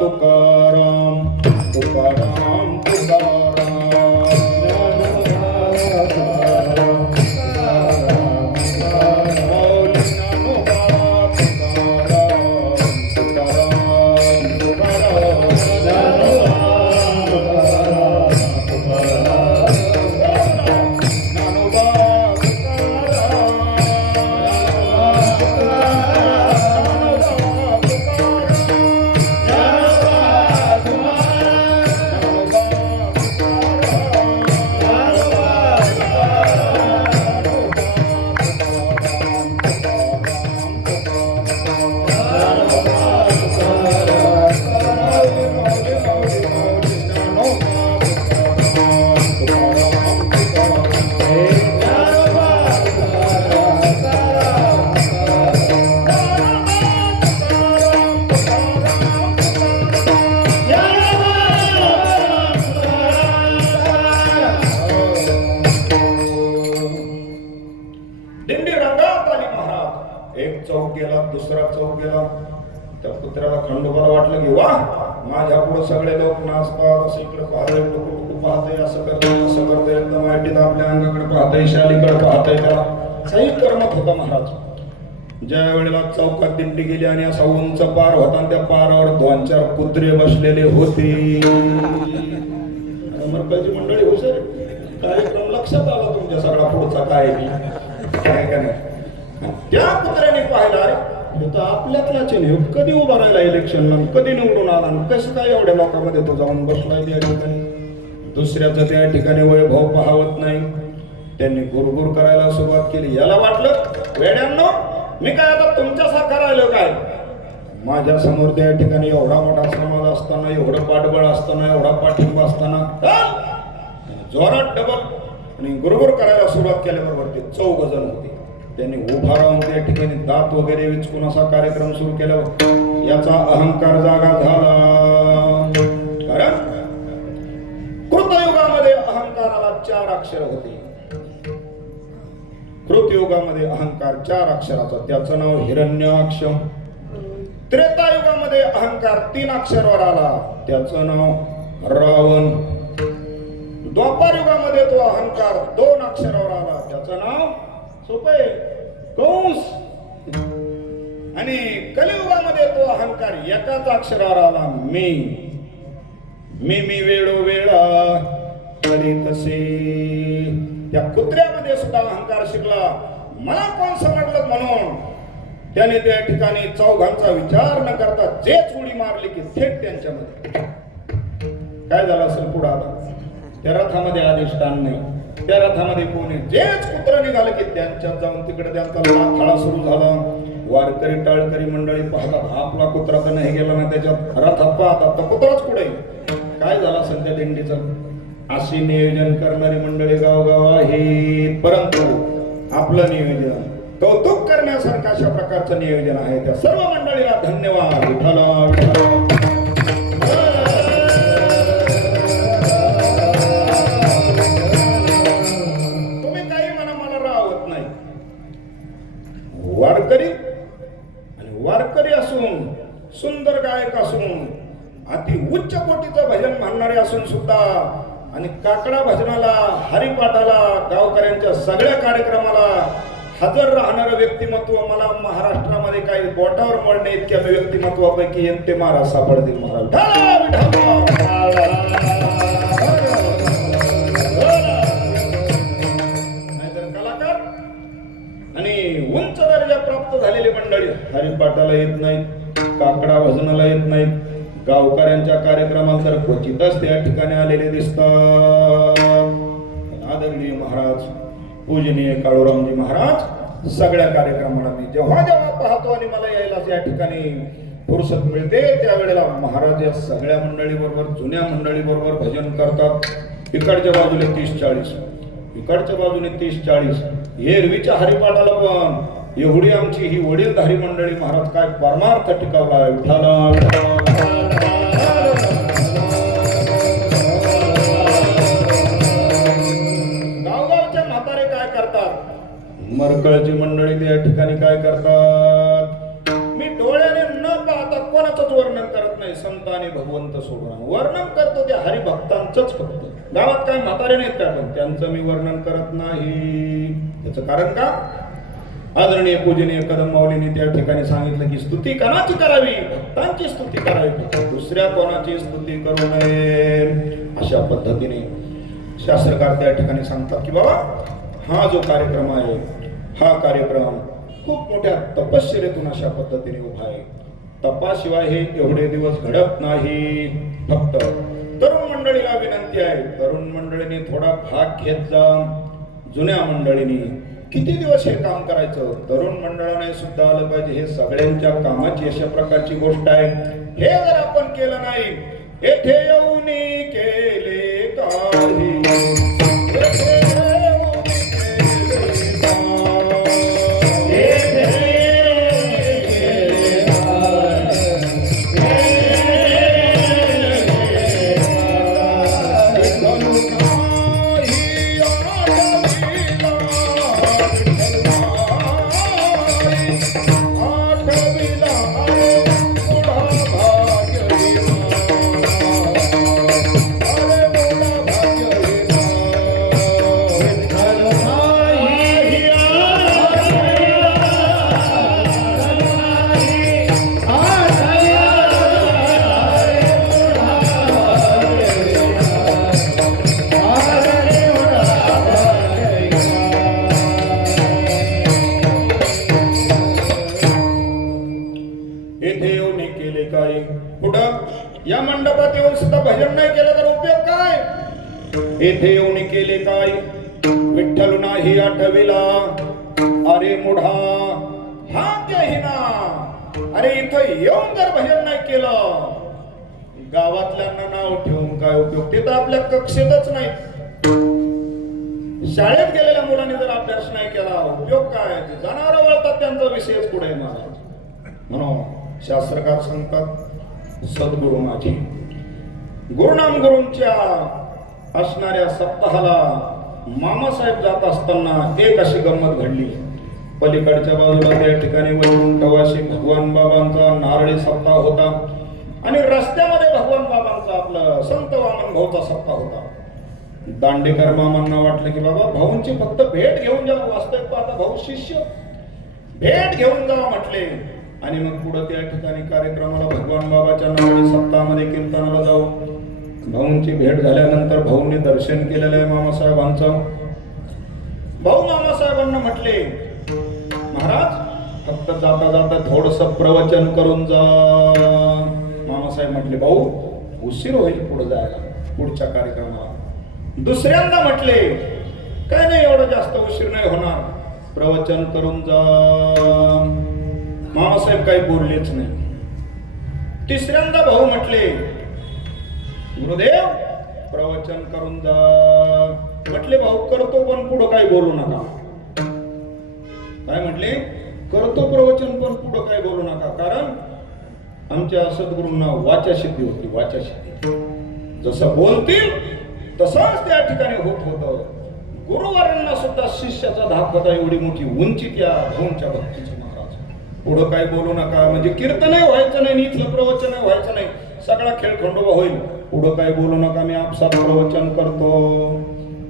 तुकाराम तुकाराम तुकाराम. चौक गेला. त्या कुत्र्याला खंडोबाला वाटलं की वा माझ्या पुढे सगळे लोक नाचतात, असं इकडे पाहतोय, टुकू पाहतोय, असं करतोय एकदम आयटीत आपल्या अंगाकडे पाहतोय, शालीकडे पाहतोय. त्याला काही करमत होता महाराज. ज्या वेळेला चौकात दिंडी गेली आणि असा उंच पार होता आणि त्या पारावर 2-4 कुत्रे बसलेले होते. मरकाची मंडळी हो सर कार्यक्रम लक्षात आला तुमच्या सगळा पुढचा काय का नाही. त्या कुत्र्याने पाहिला अरे तर आपल्यातलाच नाही, कधी उभा राहिला इलेक्शनला, कधी निवडून आला, कसं काय एवढ्या लोकांमध्ये तो जाऊन बसलाय त्या ठिकाणी. दुसऱ्याचं त्या ठिकाणी वैभव पाहवत नाही. त्यांनी गुरगुर करायला सुरुवात केली. याला वाटलं वेड्यांनो मी काय आता तुमच्यासारखा राहिलो काय. माझ्या समोर त्या ठिकाणी एवढा मोठा समाज असताना, एवढं पाठबळ असताना, एवढा पाठिंबा असताना जोरात डबल आणि गुरगुर करायला सुरुवात केल्याबरोबर ते 4 जण होते. त्यांनी उभा राहून त्या ठिकाणी दात वगैरे विचकून असा कार्यक्रम सुरू केला. याचा अहंकार जागा झाला. कारण कृतयुगामध्ये अहंकाराला 4 अक्षर होते. कृतयुगामध्ये अहंकार 4 अक्षराचा, त्याचं नाव हिरण्याक्ष. त्रेतायुगामध्ये अहंकार 3 अक्षरावर आला, त्याचं नाव रावण. द्वापार युगामध्ये तो अहंकार 2 अक्षरावर आला, त्याचं नाव सोपे कंस. आणि कलियुगामध्ये तो अहंकार 1 अक्षरावर आला, मी. मी वेळोवेळा करी तसे. त्या कुत्र्यामध्ये सुद्धा अहंकार शिकला. मला कोण समजलं म्हणून त्याने त्या ठिकाणी चौघांचा विचार न करता जेच उडी मारली की थेट त्यांच्यामध्ये. काय झालं असेल पुढे आता. त्या रथामध्ये अधिष्ठान नाही, त्या रथामध्ये कोणी जेच कुत्र निघालं की त्यांच्यात जाऊन तिकडे त्यांचा लाथाळा सुरू झाला. वारकरी टाळकरी मंडळी पाहतात आपला कुत्रा तर नाही गेला ना, त्याच्यात रथात पाहतात तर कुत्राच कुठे. काय झालं असेल त्या दिंडीचं. अशी नियोजन करणारी मंडळी गावगाव आहेत, परंतु आपलं नियोजन कौतुक करण्यासारखं अशा प्रकारचं नियोजन आहे. त्या सर्व मंडळीला धन्यवाद. तुम्ही काही म्हणा मला राहत नाही. वारकरी आणि वारकरी असून, सुंदर गायक असून, अति उच्च कोटीचं भजन म्हणणारे असून सुद्धा आणि काकडा भजनाला, हरिपाठाला, गावकऱ्यांच्या सगळ्या कार्यक्रमाला हजर राहणारं व्यक्तिमत्व मला महाराष्ट्रामध्ये काही बोटावर मोडणे इतक्या व्यक्तिमत्वापैकी ते महाराज सापडतील. महाराज नाहीतर कलाकार आणि उंच दर्जा प्राप्त झालेली मंडळी हरिपाठाला येत नाहीत, काकडा भजनाला येत नाहीत, गावकऱ्यांच्या कार्यक्रमात तर क्वचितच त्या ठिकाणी आलेले दिसतात. आदरणीय महाराज पूजनीय काळूरामजी महाराज सगळ्या कार्यक्रमाला मी जेव्हा जेव्हा पाहतो आणि मला यायला या ठिकाणी फुरसत मिळते त्यावेळेला महाराज या सगळ्या मंडळी बरोबर, जुन्या मंडळी बरोबर भजन करतात. इकडच्या बाजूने 30-40, इकडच्या बाजूने 30-40. एरवीच्या हरिपाठाला पण एवढी आमची ही वडीलधारी मंडळी महाराज काय परमार्थ टिकवला. गावगावच्या म्हातारे काय करतात, मरकळची मंडळी त्या ठिकाणी काय करतात. मी डोळ्याने न पाहता कोणाचंच वर्णन करत नाही, संत आणि भगवंत सोडून वर्णन करतो त्या हरिभक्तांचंच फक्त. गावात काय म्हातारे नाहीत का, पण त्यांचं मी वर्णन करत नाही. त्याचं कारण का, आदरणीय पूजनीय कदम माऊलींनी त्या ठिकाणी सांगितलं की स्तुती कोणाची करावी, भक्तांची स्तुती करावी, दुसऱ्या कोणाची स्तुती करू नये. अशा पद्धतीने शास्त्रकार त्या ठिकाणी सांगतात की बाबा हा जो कार्यक्रम आहे, हा कार्यक्रम खूप मोठ्या तपश्चर्येतून अशा पद्धतीने उभा आहे. तपाशिवाय हे एवढे दिवस घडत नाही. फक्त तरुण मंडळीला विनंती आहे, तरुण मंडळीने थोडा भाग घेत जा. जुन्या मंडळींनी किती दिवस हे काम करायचं, तरुण मंडळाने सुद्धा आलं पाहिजे. हे सगळ्यांच्या कामाची अशा प्रकारची गोष्ट आहे. हे जर आपण केलं नाही, येथे येऊन केले काही, येथे येऊन केले काय? कुठं? या मंडपात येऊन सुद्धा भजन नाही केलं तर उपयोग काय? येथे येऊन केले काय? विठ्ठल नाही आठविला अरे मुढा भाग्यहीना. अरे इथं येऊन जर भजन नाही केलं, गावातल्यांना नाव ठेवून काय उपयोग? ते तर आपल्या कक्षेतच नाही. शाळेत गेलेल्या मुलांनी जर अभ्यास नाही केला, उपयोग काय? जनावर वळतात, त्यांचा विषयच पुढे महाराज. म्हणून शास्त्रकार सांगतात, सद्गुरु माझे गुरुनाम गुरूंच्या असणाऱ्या सप्ताहाला मामासाहेब जात असताना एक अशी गंमत घडली. पलीकडच्या बाजूला त्या ठिकाणी वैकुंठवासी भगवान बाबांचा नारळी सप्ताह होता आणि रस्त्यामध्ये भगवान बाबांचा आपला संत वामन भाऊचा सप्ताह होता. दांडेकर मामांना वाटलं की बाबा भाऊंची फक्त भेट घेऊन जावं. वास्तविक पाहता भाऊ शिष्य, भेट घेऊन जावं म्हटले आणि मग पुढे त्या ठिकाणी कार्यक्रमाला भगवान बाबाच्या नारळी सप्ताहामध्ये कीर्तनाला जाऊ. भाऊंची भेट झाल्यानंतर भाऊंनी दर्शन केलेलं आहे मामासाहेबांचं. भाऊ मामासाहेबांना म्हटले, महाराज फक्त जाता जाता थोडस प्रवचन करून जा. मामासाहेब म्हटले, भाऊ उशीर होईल पुढे जायला, पुढच्या कार्यक्रमाला. दुसऱ्यांदा म्हटले, काय नाही एवढं जास्त उशीर नाही होणार, प्रवचन करून जा. मामासाहेब काही बोललेच नाही. तिसऱ्यांदा भाऊ म्हटले, गुरुदेव प्रवचन करून जा. म्हटले, भाऊ करतो पण पुढं काही बोलू नका. काय म्हटले? करतो प्रवचन पण पुढं काही बोलू नका, कारण आमच्या सद्गुरूंना वाचासिद्धी होती. वाचासिद्धी जसं बोलतील तसंच त्या ठिकाणी होत होतं. गुरुवारांना सुद्धा शिष्याचा धाक होता, एवढी मोठी उंची त्या भाऊंच्या भक्तीची. महाराज पुढं काही बोलू नका, म्हणजे कीर्तनही व्हायचं नाही, इथलं प्रवचनही व्हायचं नाही, सगळा खेळ खंडोबा होईल. पुढं काही बोलू नका, मी आपसात प्रवचन करतो.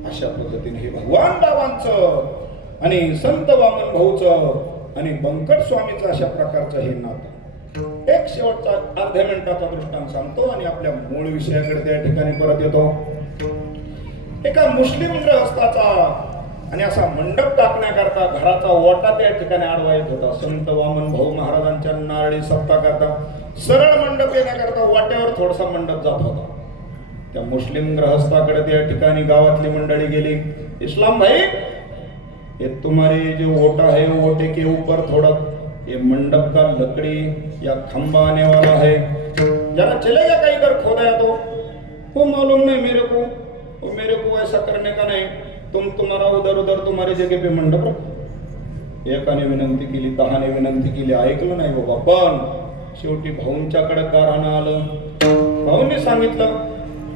अशा पद्धतीने हे भगवान बाबांचं आणि संत वामन भाऊचं आणि बंकट स्वामीचं अशा प्रकारचं हे नातं. एक शेवटचा अर्ध्या मिनिटाचा दृष्टांत सांगतो आणि आपल्या मूळ विषयाकडे त्या ठिकाणी परत येतो. एका मुस्लिम गृहस्थाचा आणि असा मंडप टाकण्याकरता घराचा ओटा त्या ठिकाणी आडवा येत होता. संत वामन भाऊ महाराजांच्या नारळी सप्ताह करता सरळ मंडप येण्याकरता वाट्यावर थोडासा मंडप जात होता. त्या मुस्लिम गृहस्थाकडे त्या ठिकाणी गावातली मंडळी गेली, इस्लाम भाई ये तुम्हारे जो ओटा है ओटे के ऊपर थोड़ा ये मंडप का लकड़ी या खंबा आने वाला है, जरा चलेगा कहीं इधर खोदा तो? वो मालूम नहीं मेरे को ऐसा करने का नहीं, तुम्हारा उधर तुम्हारी जगह पे मंडप रखो. एकाने विनंती केली, दहाने विनंती केली, ऐकलं नाही बाबा. पण शेवटी भाऊंच्याकडे गाराणं आलं. भाऊंनी सांगितलं,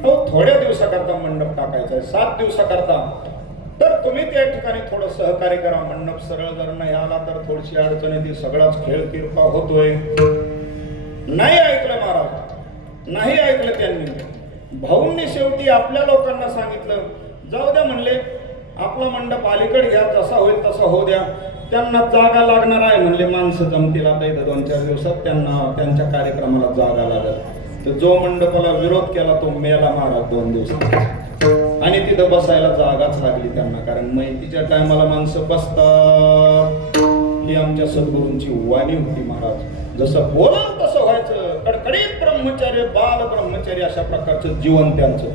हो थोड्या दिवसाकरता मंडप टाकायचा आहे, 7 दिवसाकरता, तर तुम्ही त्या ठिकाणी थोडं सहकार्य करा. मंडप सरळ जर नाही आला तर थोडीशी अडचण येते, सगळाच खेळ किरपा होतोय. नाही ऐकलं महाराज, नाही ऐकलं त्यांनी. भाऊंनी शेवटी आपल्या लोकांना सांगितलं, जाऊ द्या म्हणले, आपला मंडप अलीकडे घ्या, जसा होईल तसा होऊ द्या. त्यांना जागा लागणार आहे म्हणले, माणसं जमतील आता इथं 2-4 दिवसात, त्यांना त्यांच्या कार्यक्रमाला जागा लागेल. तर जो मंडपाला विरोध केला तो मेला महाराज 2 दिवसात. आणि तिथं बसायला जागाच लागली त्यांना, कारण माहितीच्या टायमाला माणसं बसतात. ही आमच्या सद्गुरूंची वाणी होती महाराज. जसं बोलाल तसं व्हायचं, कडकडीत ब्रह्मचर्य, बाल ब्रह्मचर्य, अशा प्रकारचं जीवन त्यांचं.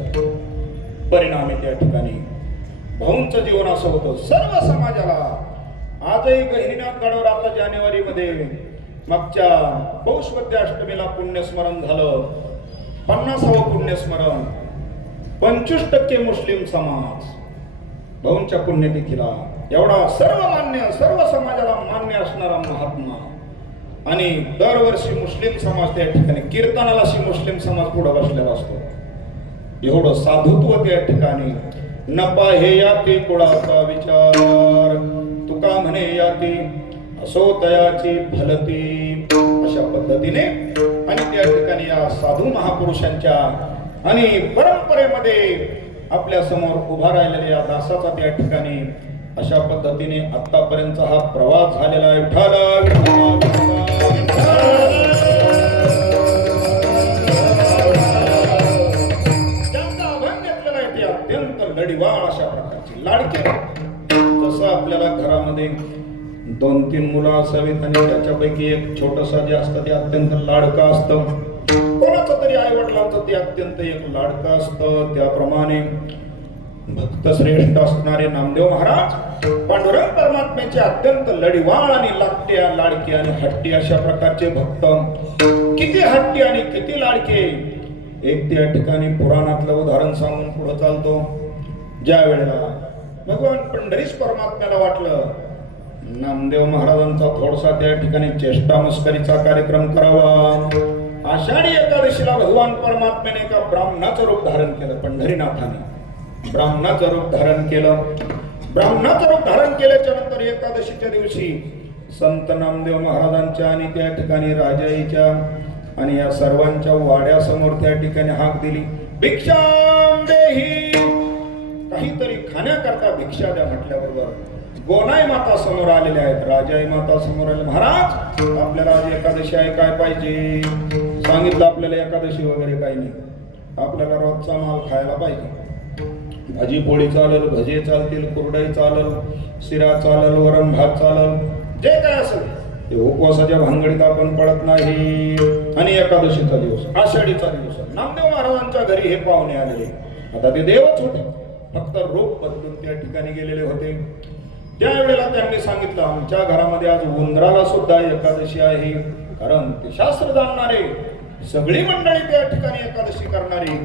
परिणामी त्या ठिकाणी भाऊंचं जीवन असं होतं. सर्व समाजाला आजही गहिनीनाथ गडावर आता जानेवारीमध्ये मागच्या पौषवद्य अष्टमीला पुण्यस्मरण झालं, 50वे पुण्यस्मरण. 25% मुस्लिम समाज भाऊंच्या पुण्यतिथीला एवढा सर्व समाजाला मान्य असणारा महात्मा. आणि दरवर्षी मुस्लिम समाज त्या ठिकाणी कीर्तनाला मुस्लिम समाज पुढे बसलेला असतो. एवढं साधुत्व त्या ठिकाणी. नपा हे याती कुळाचा विचार, तुका म्हणे याती असो तयाची भलती. अशा पद्धतीने आणि त्या ठिकाणी या साधू महापुरुषांच्या आणि परंपरेमध्ये आपल्या समोर उभा राहिलेल्या या दासाचा त्या ठिकाणी अशा पद्धतीने आतापर्यंतचा हा प्रवास झालेला आहे. त्यांचा अभंग घेतलेला आहे ते अत्यंत लढीवाळ अशा प्रकारची लाडके. जसं आपल्याला घरामध्ये 2-3 मुलं असावीत आणि त्याच्यापैकी एक छोटंसं जे असतं ते अत्यंत लाडकं असतं. कोणाचं तरी आई वडिलांचं ते अत्यंत एक लाडकं असतं. त्याप्रमाणे भक्त श्रेष्ठ असणारे नामदेव महाराज पांडुरंग परमात्म्याचे अत्यंत लढीवाळ आणि लाटक्या लाडके आणि हट्टी अशा प्रकारचे भक्त. किती हट्टी आणि किती लाडके. एक त्या ठिकाणी पुराणातलं उदाहरण सांगून पुढे चालतो. ज्या वेळेला भगवान पंढरीश परमात्म्याला वाटलं नामदेव महाराजांचा थोडसा त्या ठिकाणी चेष्टा मस्करीचा कार्यक्रम करावा. आषाढी एकादशीला भगवान परमात्म्याने एका ब्राह्मणाचं रूप धारण केलं. पंढरीनाथाने ब्राह्मणाचं रूप धारण केलं. ब्राह्मणाचं रूप धारण केल्याच्या नंतर एकादशीच्या दिवशी संत नामदेव महाराजांच्या आणि त्या ठिकाणी राजाईच्या आणि या सर्वांच्या वाड्यासमोर त्या ठिकाणी हाक दिली, भिक्षाम देही. काहीतरी खाण्याकरता भिक्षा द्या म्हटल्याबरोबर गोनाई माता समोर आलेल्या आहेत. राजाई माता समोर आले. महाराज आपल्याला आज एकादशी आहे, काय पाहिजे? सांगितलं आपल्याला एकादशी वगैरे काही नाही, आपल्याला रोजचा माल खायला पाहिजे. भाजी पोळी चालल, भजे चालतील, कुरडई चालल, शिरा चालल, वरण भात चालल, जे काय असेल ते उपवासाच्या भानगडीत आपण पडत नाही. आणि एकादशीचा दिवस, आषाढीचा दिवस, नामदेव महाराजांच्या घरी हे पाहुणे आलेले. आता ते देवच होते, फक्त रूप बदलून त्या ठिकाणी गेलेले होते. त्यावेळेला त्यांनी सांगितलं आमच्या घरामध्ये आज उंदराला सुद्धा एकादशी आहे. कारण ते शास्त्र जाणणारे सगळी मंडळी त्या ठिकाणी एकादशी करणारी.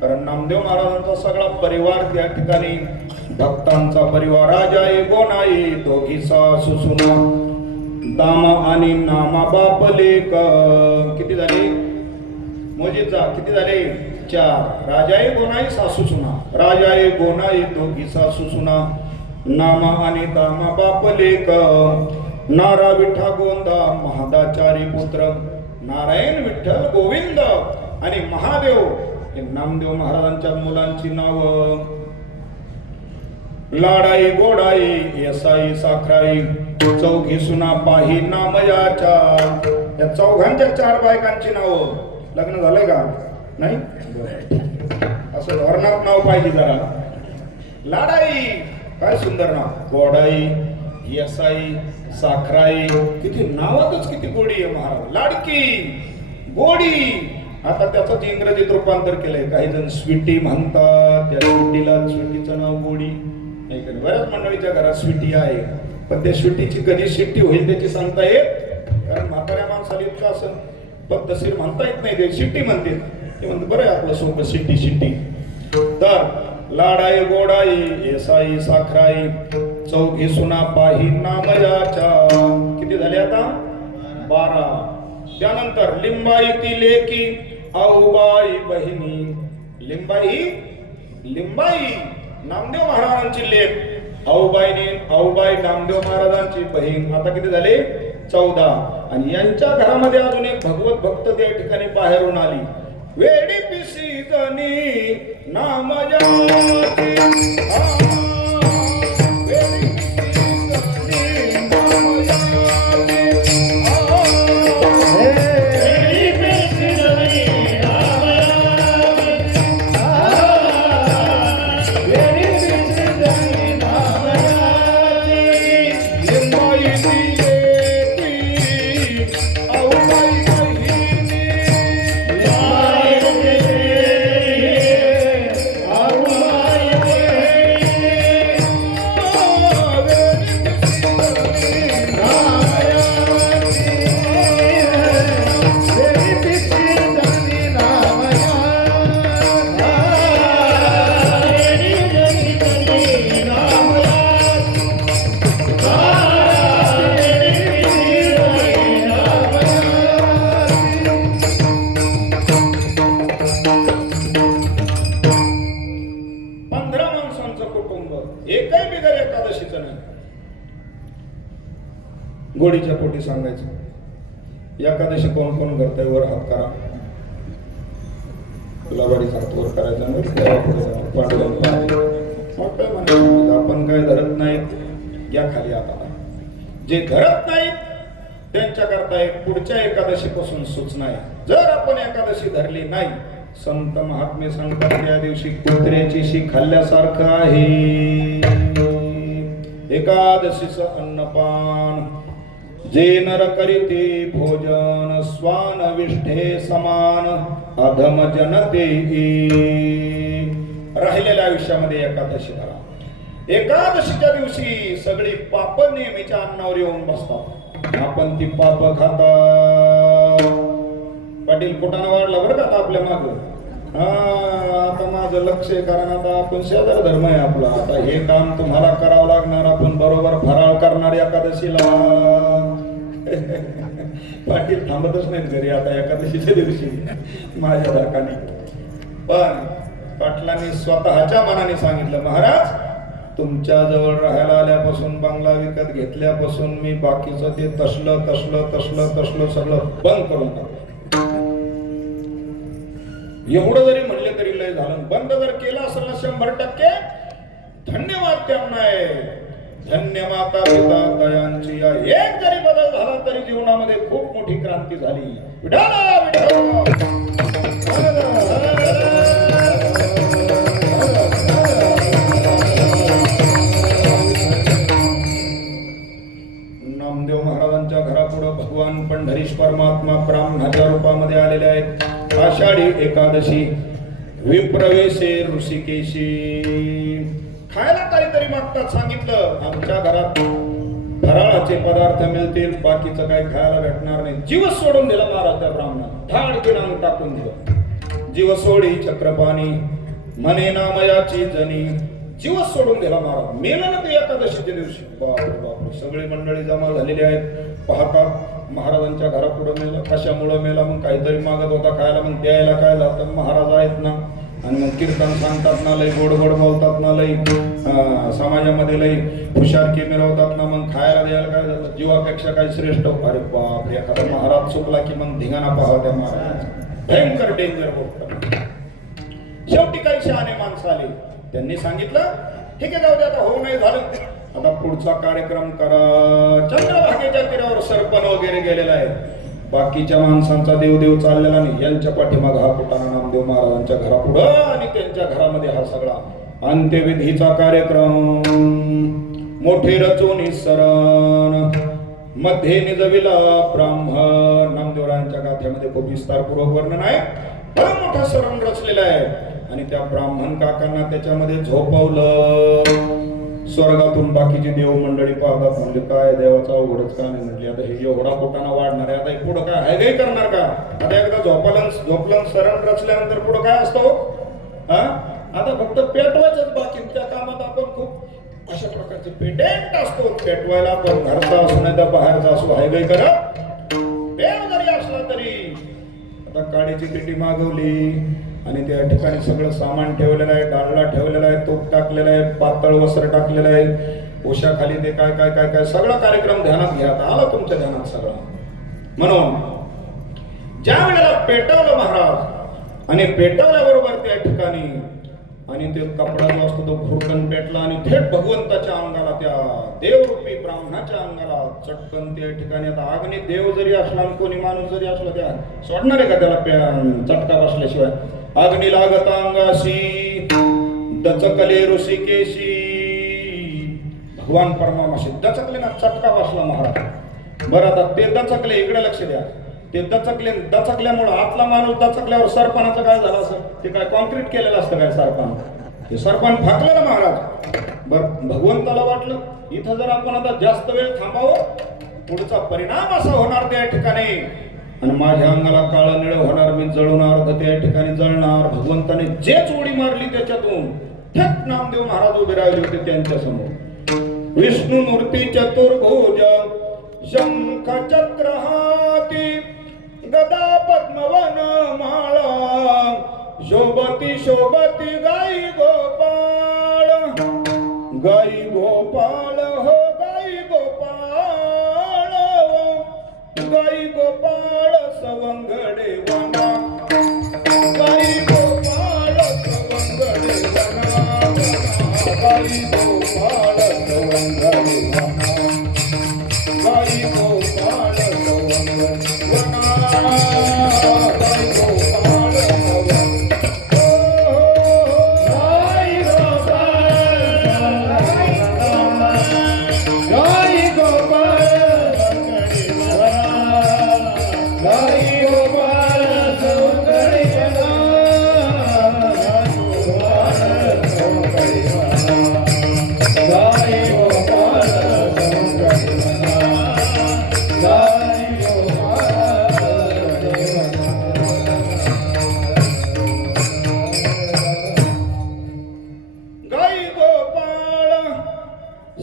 कारण नामदेव महाराजांचा सगळा परिवार त्या ठिकाणी भक्तांचा परिवार. राजाई गोनाई दोघी सासू सुना, दामा आणि नामा बाप लेक. किती झाले मोजीचा? किती झाले? 4. राजाई गोनाई सासू सुना, राजाई गोनाई दोघी सासू सुना, नामा आणि दामा बाप लेक. नारा विठा गोंदा महादाचारी पुत्र, नारायण विठ्ठल गोविंद आणि महादेव हे नामदेव महाराजांच्या मुलांची नाव. लाडाई गोडाई येसाई साखराई, चौघी सुना पाही नामयाच्या. या चौघांच्या 4 बायकांची नाव. लग्न झालंय का? नाही? असं धोरणात नाव पाहिजे जरा. लाडाई, काय सुंदर नाव. गोडाई, येसाई, साखराई, किती नावातच किती गोडी आहे महाराज. लाडकी, गोडी. आता त्याचंच इंग्रजीत रूपांतर केलंय. काही जण स्वीटी म्हणतात. त्या स्वीटीला, स्वीटीचं नाव गोडी. बऱ्याच मंडळीच्या घरात स्वीटी आहे, पण त्या स्वीटीची कधी शिट्टी होईल त्याची सांगता येत. कारण म्हाताऱ्या माणसाला इतकं असं पद्धतशीर म्हणता येत नाही. ते शिट्टी म्हणते. ते म्हणते बरं आपलं सोपं शिट्टी शिट्टी. तर लाडाई गोडाई येसाई साखराई, चौघी सुना पाही नामयाच्या. किती झाले आता? 12. त्यानंतर लिंबाई ती लेकी, आऊबाई बहिणी. लिंबाई, लिंबाई नामदेव महाराजांची लेक, आऊबाई नामदेव महाराजांची बहीण. आता किती झाले? 14. आणि यांच्या घरामध्ये अजून एक भगवत भक्त त्या ठिकाणी बाहेरून आली. वेडी पिसी जनी नामयाची, गोडीच्या पोटी सांगायचं. एकादशी कोण कोण करताय? वर हात करा. गुलाबाडीचा हात वर करायचा. आपण काय धरत नाहीत, या खाली आता. जे धरत नाहीत त्यांच्या करता एक पुढच्या एकादशी पासून सूचना आहे. जर आपण एकादशी धरली नाही, संत महात्मे सांगतात त्या दिवशी कुत्र्याची शी खाल्ल्यासारखं आहे. एकादशीच अन्नपान जे नर करीते भोजन स्वान विष्ठे समान अधम जनते राहिलेल्या आयुष्यामध्ये एकादशी करा. एकादशीच्या दिवशी सगळी पाप नेहमीच्या अन्नावर येऊन बसतात. आपण ती पाप खाता. पाटील कुटाणा वाढला बरं का आपल्या माग. आता माझं लक्ष आहे कारण आता आपण शेजार धर्म आहे आपला. आता हे काम तुम्हाला करावं लागणार. आपण बरोबर फराळ करणार एकादशीला. पाटील थांबतच नाहीत घरी आता एकादशीच्या दिवशी माझ्या धाकाने. पण पाटलांनी स्वतःच्या मनाने सांगितलं, महाराज तुमच्या जवळ राहायला आल्यापासून बंगला विकत घेतल्यापासून मी बाकीचं ते तसलं सगळं बंद करून टाकलं. एवढं जरी म्हणले तरी लय झालं. बंद जर केलं असेल ना 100% धन्यवाद त्यांना आहे. धन्य माता पिता दयांची. एक जरी बदल झाला तरी जीवनामध्ये खूप मोठी क्रांती झाली. विठाला विठ्ठल. नामदेव महाराजांच्या घरापुढं भगवान पंढरीश परमात्मा ब्राह्मणाच्या रूपामध्ये आलेले आहेत. आषाढी एकादशी विप्रवेशे ऋषिकेशी. खायला काहीतरी मागतात. सांगितलं आमच्या घरात फराळाचे पदार्थ मिळतील, बाकीचं काही खायला भेटणार नाही. जीव सोडून दिला महाराज त्या ब्राह्मणाला. धाड किनांग टाकून दिलं. जीव सोडी चक्रपाणी म्हणे नामयाची जनी. जीव सोडून दिला महाराज. मेला ना ते एकादशीच्या दिवशी. बापरे बापरे. सगळी मंडळी जमा झालेली आहेत. पाहतात महाराजांच्या घरापुढं मेला. कशामुळं मेला? मग काहीतरी मागत होता खायला. मग द्यायला काय जातं? महाराज आहेत ना. आणि मग कीर्तन सांगतात ना, लई गोड गोड बोलतात ना, लई समाजामध्ये लई हुशारकी मिळवतात ना. मग खायला द्यायला काय झालं? जीवापेक्षा काही श्रेष्ठ. अरे बापरे. एखादा महाराज चुकला की मग धिंगाणा पाहावा त्या महाराज. भयंकर डेंजर बोलतात. शेवटी काही शहाणे माणसं आले. त्यांनी सांगितलं ठीक आहे जाऊ दे आता. हो नाही झालं आता पुढचा कार्यक्रम करा. चंद्रभागेच्या तीरावर सरपण वगैरे गेलेला आहे. बाकीच्या माणसांचा देवदेव चाललेला नाही. यांच्या पाठीमाग हा कुटाणा नामदेव महाराजांच्या घरापुढं आणि त्यांच्या घरामध्ये हा सगळा अंत्यविधीचा कार्यक्रम. मोठे रचोनी सरण मध्ये निजविला ब्राह्मण. नामदेवरायांच्या गाथ्यामध्ये खूप विस्तारपूर्वक वर्णन आहे. फार मोठा सरण रचलेला आहे. आणि त्या ब्राह्मण काकांना त्याच्यामध्ये झोपवलं. स्वर्गातून बाकीची देव मंडळी पाहतात. म्हणजे काय देवाचा अवघडच का नाही. म्हटली आता हे एवढा पोटाना वाढणार आहे. आता पुढं काय हाय काही करणार का? आता एकदा झोपलं सरण रचल्यानंतर पुढं काय असतो? आता फक्त पेटवायचंच बाकी. त्या कामात आपण खूप अशा प्रकारचे पेटेंट असतो. पेटवायला आपण घरचा असो नाही तर बाहेरचा असो हाय काही करा. पेट जरी असला तरी. आता काडीची पेटी मागवली आणि त्या ठिकाणी सगळं सामान ठेवलेलं आहे. डालडा ठेवलेला आहे, तूप टाकलेलं आहे, पातळ वस्त्र टाकलेलं आहे, उशाखाली ते काय काय काय काय सगळा कार्यक्रम ध्यानात घ्या. आला तुमच्या ध्यानात सगळं. म्हणून ज्या वेळेला पेटवलं महाराज आणि पेटवल्याबरोबर त्या ठिकाणी आणि ते कपडा जो असतो तो फुरकन पेटला आणि थेट भगवंताच्या अंगाला, त्या देवरूपी ब्राह्मणाच्या अंगाला चटकन त्या ठिकाणी. आता अग्नी देव जरी असला कोणी माणूस जरी असला त्या सोडणार आहे का त्याला चटका बसल्याशिवाय? अग्नी लागत अंगाशी दचकले ऋषिकेशी. भगवान परमामाशी दचकले ना, चटका बसला महाराज. बरं आता ते दचकले, इकडे लक्ष द्या. ते दचकल्यामुळं आतला माणूस दचकल्यावर सरपणाचं काय झालं असं? ते काय कॉन्क्रीट केलेलं असतं काय सरपण? ते सरपण फाकलं ना महाराज. बरं भगवंताला वाटलं इथं जर आपण आता जास्त वेळ थांबावं पुढचा परिणाम असा होणार त्या ठिकाणी आणि माझ्या अंगाला काळं निळं होणार, मी जळणार, त्या ठिकाणी जळणार. भगवंताने जेच उडी मारली त्याच्यातून थेट नामदेव महाराज उभे राहिले होते त्यांच्या समोर. विष्णू मूर्ती चतुर्भुज शंख चक्र हाती गदा पद्मवन माळा शोभती शोभती गाई गोपाळ. गाई गोपाळ हो गाई गोपाळ. गाई गोपाळ सवंगडे वना. गाई गोपाळ सवंगडे वना. गाई गोपाळ सवंगडे वना. गाई गोपाळ सवंगडे वना. गाई गोपाळ सवंगडे गोपाळ सौंदर्य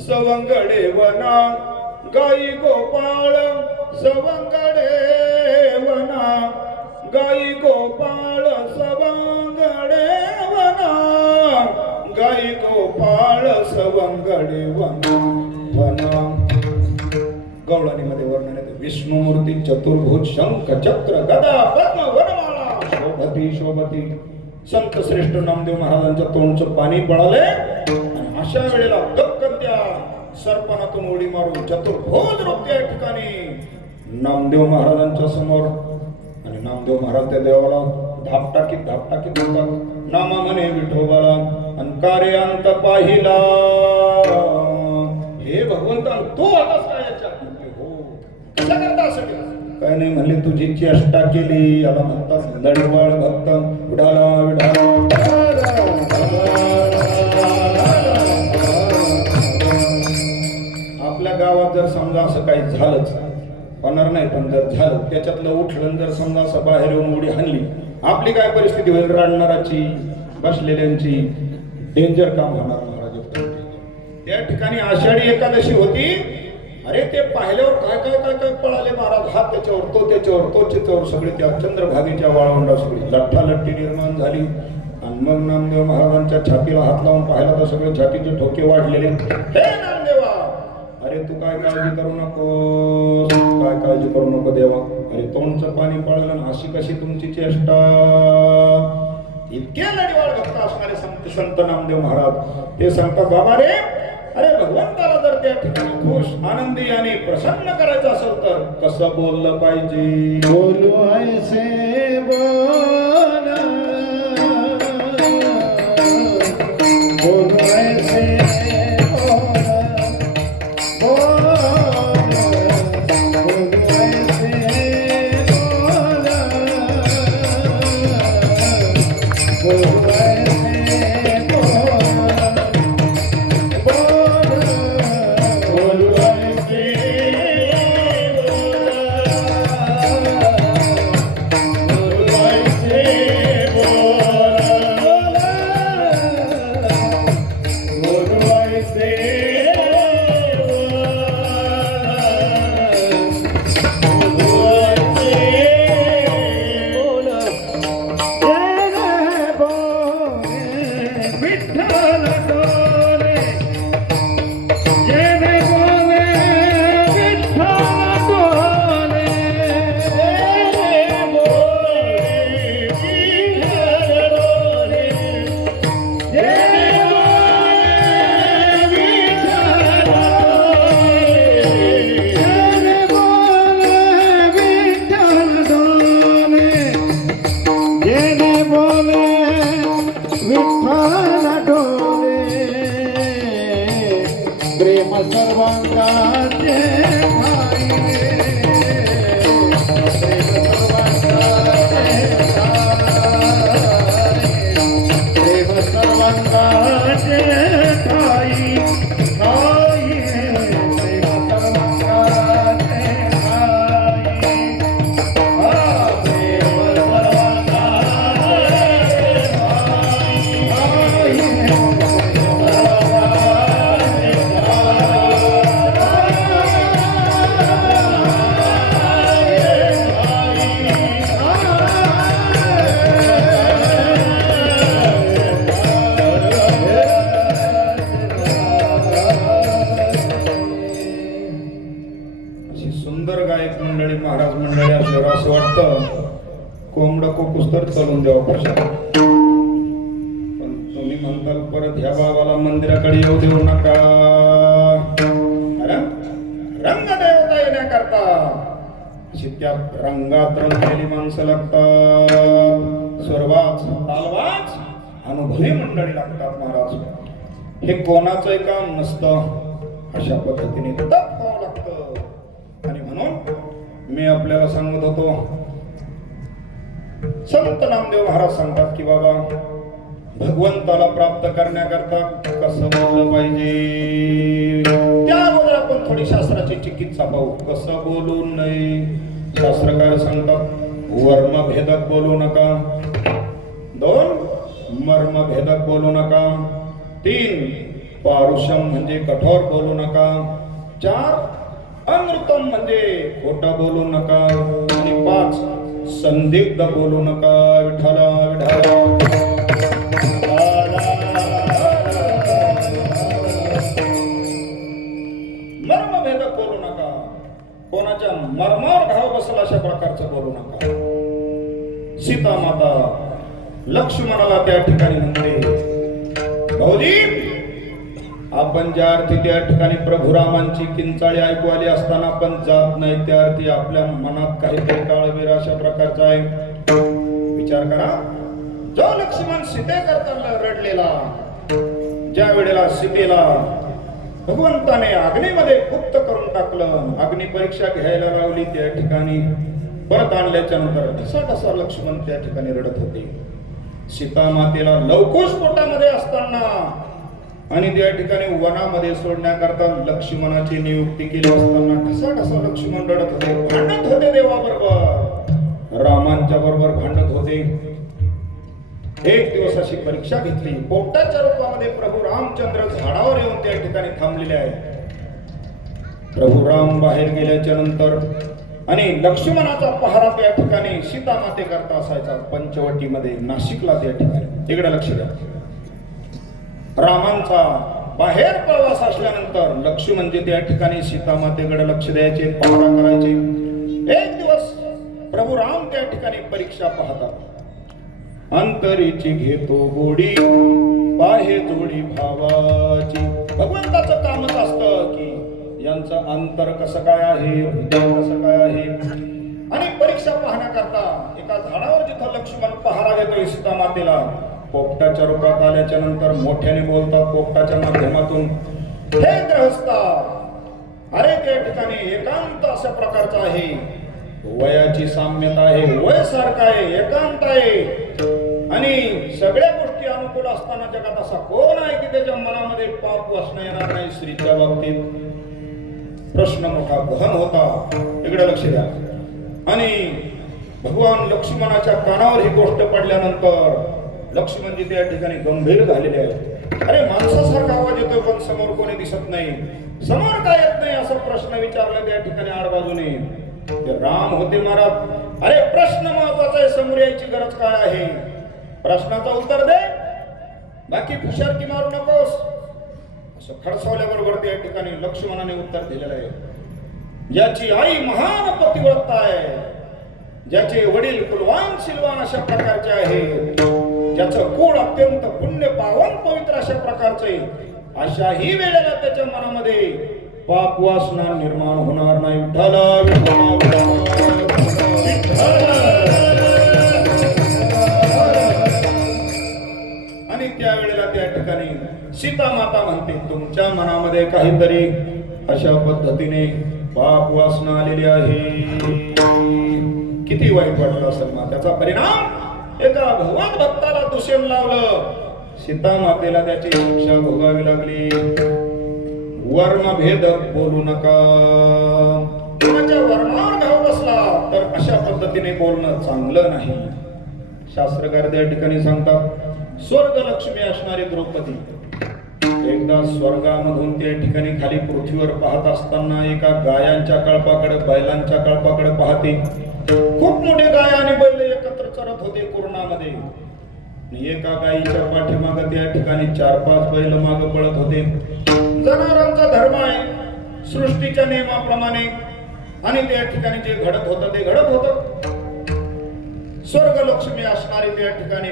सवंगडे वना गाई गोपाळ सवंगडे वना गाई गोपाळ सवंगडे वना गाई गोपाळ सवंगडे वना वना. गवळणीमध्ये वर्णन येते विष्णुमूर्ती चतुर्भुज शंख चक्र गदा पद्म वनमाळा शोभती शोभती. संत श्रेष्ठ नामदेव महाराजांच्या तोंडचं पाणी पळाले आणि अशा वेळेला दक्कन त्या सर्पणातून उडी मारून चतुर्भुज रूप त्या ठिकाणी नामदेव महाराजांच्या समोर. आणि नामदेव महाराज त्या देवाला धापटाकीत होतात. नामा म्हणे विठोबाला आणि कार्यांत पाहिला. हे भगवंता तू आताच काय याच्यात हो कसा करता असं केलं काय नाही म्हणले तुझी चेष्टा केली. याला म्हणतात दडवाळ भक्त विठाला विठाला. आपल्या गावात जर समजा असं काही झालंच होणार नाही पण जर झालं त्याच्यातलं उठलं जर समजा असं बाहेर येऊन उडी हाणली आपली काय परिस्थिती होईल. राडणाराची बसलेल्यांची डेंजर काम होणार महाराज. त्या ठिकाणी आषाढी एकादशी होती. अरे ते पाहिल्यावर काय काय काय काय पळाले महाराज. हात त्याच्यावर तो त्याच्यावर तो त्याच्यावर सगळे त्या चंद्रभागेच्या वाळवंडा सगळी लठ्ठालट्टी निर्माण झाली. आणि मग नामदेव महाराजांच्या छातीला हात लावून पाहिला तर सगळे छातीचे ठोके वाढलेले. हे नामदेवा अरे तू काय काळजी करू नको काय काळजी करू नको देवा. अरे तोंडचं पाणी पळलं अशी कशी तुमची चेष्टा. इतके लढीवाळ भक्त असणारे संत नामदेव महाराज ते सांगतात बाबा रे अरे भगवंताला जर त्या ठिकाणी खुश आनंदी आणि प्रसन्न करायचं असेल तर कसं बोललं पाहिजे. बोलू ऐसे बोल बोलू ऐसे प्रेम सर्वांगाचे प्रेम सर्वांगाचे ठाई ठाई प्रेम सर्वांगाचे सुंदर गायक मंडळी महाराज मंडळी असल्यावर असं वाटतं कोंबडं कोकूस तर चलून द्यावं कशा. पण तुम्ही म्हणताल परत ह्या बाबाला मंदिराकडे येऊ देऊ नका. रंग देवता येण्याकरता अशी त्या रंगात रंगलेली माणसं लागतात. स्वरवाच तालवाच अनुभवी मंडळी लागतात महाराज. हे कोणाचंही काम नसतं. अशा पद्धतीने तप व्हावं लागतं. आणि म्हणून मी आपल्याला सांगत होतो संत नामदेव महाराज सांगतात की बाबा भगवंताला प्राप्त करण्याकरता कसं बोललं पाहिजे, त्या अगोदर आपण थोडी शास्त्राची चिकित्सा पाहू. कसं बोलू नये, शास्त्रकार सांगतात वर्मभेदक बोलू नका. 2 मर्मभेदक बोलू नका. 3 पारुषम म्हणजे कठोर बोलू नका. 4 अमृतम म्हणजे खोटं बोलू नका. आणि 5 संदिग्ध बोलू नका. विठ्ठला विठ्ठला मर्मभेदक बोलू नका. कोणाच्या मर्मावर घाव बसला अशा प्रकारचं बोलू नका. सीता माता लक्ष्मणाला त्या ठिकाणी म्हणते भाऊजी आपण ज्या अर्थी त्या ठिकाणी प्रभू रामांची किंचाळी ऐकू आली असताना आपण जात नाही, त्या अर्थी आपल्या मनात काहीतरी काळवेर अशा प्रकारचा आहे. विचार करा, जो लक्ष्मण सीतेकरता रडलेला, ज्या वेळेला सीतेला भगवंताने अग्नीमध्ये गुप्त करून टाकलं, अग्नी परीक्षा घ्यायला लावली, त्या ठिकाणी परत आणल्याच्या नंतर ढसा लक्ष्मण त्या ठिकाणी रडत होते. सीता मातेला लवकुश पोटामध्ये असताना आणि त्या ठिकाणी वनामध्ये सोडण्याकरता लक्ष्मणाची नियुक्ती केली असताना ढसा लक्ष्मण रडत होते, भांडत होते देवाबरोबर, रामांच्या बरोबर भांडत होते. एक दिवस अशी परीक्षा घेतली. पोपटाच्या रूपामध्ये प्रभू रामचंद्र झाडावर येऊन त्या ठिकाणी थांबलेले आहेत. प्रभू राम बाहेर गेल्याच्या नंतर आणि लक्ष्मणाचा पहारा त्या ठिकाणी सीता माते करता असायचा पंचवटीमध्ये, नाशिकला त्या ठिकाणी. इकडे लक्ष द्या. रामांचा बाहेर प्रवास असल्यानंतर लक्ष्मण म्हणजे त्या ठिकाणी सीता मातेकडे लक्ष द्यायचे, पहारा करायचे. एक दिवस प्रभू राम त्या ठिकाणी परीक्षा पाहतात. अंतरीची घेतो गोडी पाहे जोडी भावाची. भगवंताचं कामच असतं की यांचं अंतर कसं काय आहे, हृदय कसं काय आहे. आणि परीक्षा पाहण्याकरता एका झाडावर जिथं लक्ष्मण पहारा देतोय सीता मातेला, पोपटाच्या रूपात आल्याच्या नंतर मोठ्याने बोलतात पोपटाच्या माध्यमातून, हे ग्रहस्था, अरे त्या ठिकाणी एकांत अशा प्रकारचा आहे, वयाची साम्यता आहे, वय सारखं आहे, एकांत आहे, आणि सगळ्या गोष्टी अनुकूल असताना जगात असा कोण आहे की त्याच्या मनामध्ये पाप वासना येणार नाही. स्त्रीच्या बाबतीत प्रश्न मोठा गहन होता. इकडे लक्ष द्या. आणि भगवान लक्ष्मणाच्या कानावर ही गोष्ट पडल्यानंतर लक्ष्मणजी त्या ठिकाणी गंभीर झालेले आहेत. अरे माणसासारखा आवाज येतोय पण समोर कोणी दिसत नाही, समोर काय येत नाही असा प्रश्न विचारला त्या ठिकाणी आडबाजूने. ते राम होते महाराज, अरे प्रश्न महत्वाचा आहे, समोर यायची गरज काय आहे, प्रश्नाचं उत्तर दे, बाकी फुशारकी मारू नकोस. असं खडसावल्याबरोबर त्या ठिकाणी लक्ष्मणाने उत्तर दिलेलं आहे. ज्याची आई महान पतिव्रता आहे, ज्याचे वडील कुलवान सिलवान अशा प्रकारचे आहे, ज्याचं कुळ अत्यंत पुण्य पावन पवित्र अशा प्रकारचे, अशाही वेळेला त्याच्या मनामध्ये पाप वासना निर्माण होणार नाही. आणि त्यावेळेला त्या ठिकाणी सीता माता म्हणते तुमच्या मनामध्ये काहीतरी अशा पद्धतीने पाप वासना आलेली आहे. किती वाईट वाटलं असेल ना. त्याचा परिणाम एका भगवान भक्ताला दुषेण लावलं, सीता मातेला त्याची शिक्षा भोगावी लागली. वर्णभेदक बोलू नका. कोणाच्या वर्णावर घाव बसला तर अशा पद्धतीने बोलणं चांगलं नाही. शास्त्रकार त्या ठिकाणी सांगतात स्वर्ग लक्ष्मी असणारी द्रौपदी एकदा स्वर्गामधून त्या ठिकाणी खाली पृथ्वीवर पाहत असताना एका गायांच्या कळपाकडे, बैलांच्या कळपाकडे पाहते. खूप मोठे गाय आणि बैल एकत्र चरत होते कुर्णामध्ये. एका गायीच्या पाठीमागे त्या ठिकाणी 4-5 बैल मागे पळत होते. जनावरांचा धर्म आहे सृष्टीच्या नियमाप्रमाणे, आणि त्या ठिकाणी जे घडत होतं ते घडत होतं. स्वर्ग लक्ष्मी असणारी त्या ठिकाणी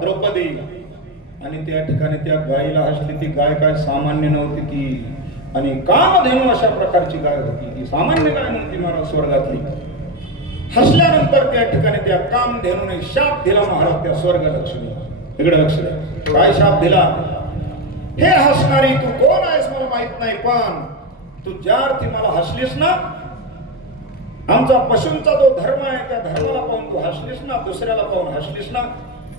द्रौपदी, आणि त्या ठिकाणी त्या गायीला हसली. ती गाय काय सामान्य नव्हती ती, आणि कामधेनू अशा प्रकारची गाय होती. ती सामान्य गाय नव्हती महाराज स्वर्गातली. हसल्यानंतर त्या ठिकाणी त्या कामधेनूने शाप दिला महाराज त्या स्वर्ग लक्ष्मी. इकडे लक्ष द्या. काय शाप दिला? हे हसणारी तू कोण आहेस मला माहित नाही, पण तू ज्या अर्थी मला हसलीस ना, आमचा पशूंचा जो धर्म आहे त्या धर्माला पाहून तू हसलीस ना, दुसऱ्याला पाहून हसलीस ना,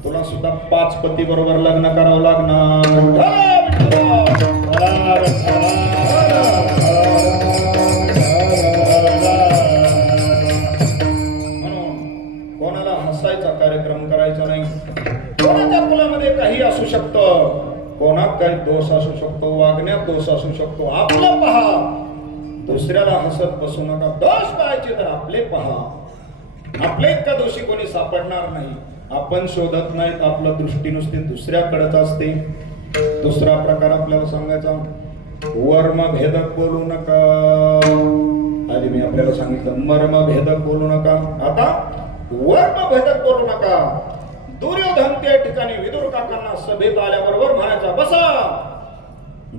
तुला सुद्धा 5 पती बरोबर लग्न करावं लागणार. म्हणून कोणाला हसायचा कार्यक्रम करायचा नाही. कोणाच्या मुलामध्ये काही असू शकतं, कोणात काही दोष असू शकतो, वागण्यात दोष असू शकतो, आपलं पहा. दुसऱ्याला हसत बसू नका. दोष पाहायचे तर आपले पहा. आपले इतका दोषी कोणी सापडणार नाही. आपण शोधत नाहीत, आपलं दृष्टी नुसती दुसऱ्याकडेच असते. दुसरा प्रकार आपल्याला सांगायचा, वर्मभेदक बोलू नका. आधी मी आपल्याला सांगितलं मर्मभेदक बोलू नका. आता वर्मभेदक बोलू नका. दुर्योधन त्या ठिकाणी विदुर काकांना सभेत आल्याबरोबर म्हणायचा, बसा,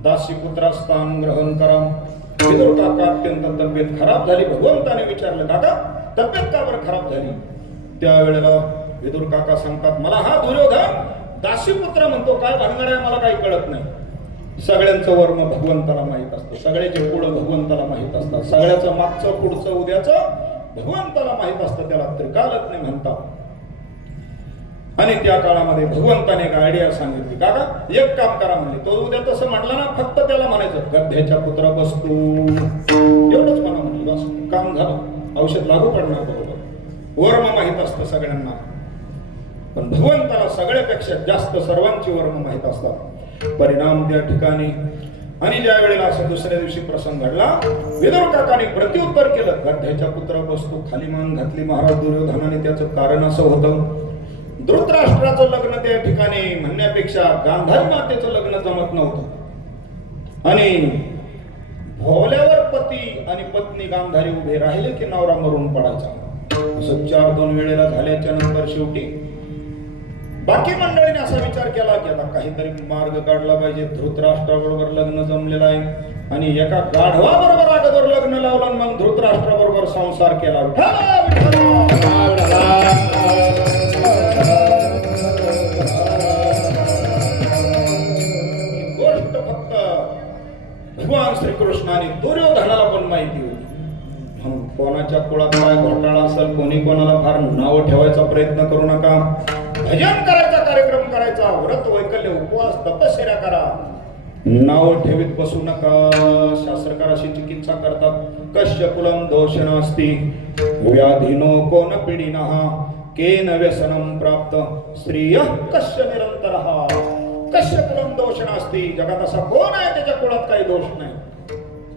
दासी पुत्रा स्थान ग्रहण करा. विदुर काका अत्यंत तब्येत खराब झाली. भगवंताने विचारलं, काका तब्येत का बरं खराब झाली? त्यावेळेला विदुर काका सांगतात, मला हा दुर्योधन दासीपुत्र म्हणतो, काय भानगड आहे मला काही कळत नाही. सगळ्यांचं वर्म भगवंताला माहित असतं, सगळ्याचे पुढं भगवंताला माहित असतात, सगळ्याचं मागचं पुढचं उद्याचं भगवंताला माहित असतं. त्याला त्रिकालज्ञ म्हणतात. आणि त्या काळामध्ये भगवंताने एक आयडिया सांगितली, काका एक काम करा म्हणले. तो उद्या तसं म्हटलं ना, फक्त त्याला म्हणायचं, गध्याच्या पुत्रा बसतो, एवढंच म्हणा म्हणले, बस काम झालं. औषध लागू पडणार बरोबर. वर्म माहित असतं सगळ्यांना, पण भगवंताला सगळ्यापेक्षा जास्त सर्वांची वर्म माहित असतात. परिणाम त्या ठिकाणी. आणि ज्या वेळेला असं दुसऱ्या दिवशी प्रसंग घडला, विदुर काकाने प्रत्युत्तर केलं, गध्याच्या पुत्रा बसतो, खाली मान घातली महाराज दुर्योधनाने. त्याचं कारण असं होतं, धृतराष्ट्राचं लग्न त्या ठिकाणी म्हणण्यापेक्षा गांधारी मातेचं लग्न जमत नव्हतं. आणि भोवल्यावर पती आणि पत्नी गांधारी उभे राहिले की नवरा मरून पडायचा. असं 4-2 वेळेला झाल्याच्या नंतर शेवटी बाकी मंडळीने असा विचार केला की आता काहीतरी मार्ग काढला पाहिजे. धृतराष्ट्राबरोबर लग्न जमलेलं आहे आणि एका गाढवाबरोबर अगोदर लग्न लावलं, मग धृतराष्ट्राबरोबर संसार केला. गोष्ट फक्त भगवान श्रीकृष्णाने दुर्योधनाला पण माहिती होती. कोणाच्या कुळात काय घोटाळा असेल, कोणी कोणाला फार नाव ठेवायचा प्रयत्न करू नका. भजन करायचा, कार्यक्रम करायचा, व्रत वैकल्य उपवास तपश्चर्या करा, नाव ठेवीत बसू नका. शास्त्रकार अशी चिकित्सा करतात, कश्य कुलम दोष नास्ति व्याधिनो कोन पीडिनः केन व्यसनं प्राप्त स्त्रियः कश्य निरंतरः. कश्य कुलम दोष नास्ति, जगात असा कोण आहे त्याच्या कुळात काही दोष नाही.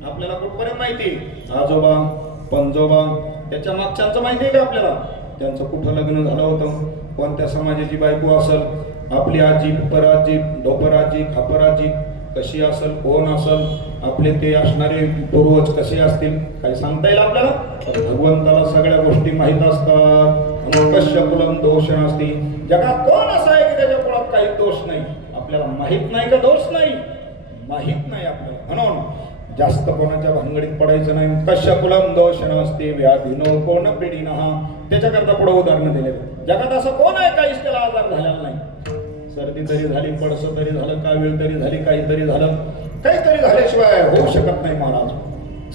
आपल्याला कुठपर्यंत माहिती, आजोबा पंजोबा त्याच्या मागच्यांचं माहिती आहे का आपल्याला, त्यांचं कुठं लग्न झालं होतं, कोणत्या समाजाची बायको असेल, आपली आजी उपराजी ढोपराजी खापराजी कशी असेल, कोण असेल, आपले ते असणारे पूर्वज कसे असतील, काही सांगता येईल आपल्याला. भगवंताला सगळ्या गोष्टी माहित असतात. कश्य कुलम दोष नसती, जगात कोण असं आहे की त्याच्या कुळात काही दोष नाही. आपल्याला माहित नाही का दोष नाही, माहित नाही आपल्याला. म्हणून जास्त कोणाच्या भानगडीत पडायचं नाही. कश्य कुलम दोष नसते व्याधिनो कोण पीडिनः. त्याच्याकरता पुढे उदाहरण दिले. जगात असं कोण आहे काहीच त्याला आजार झालेला नाही. सर्दी तरी झाली, पडसं तरी झालं, कावीळ तरी झाली, काहीतरी झालं, काहीतरी झाल्याशिवाय होऊ शकत नाही महाराज.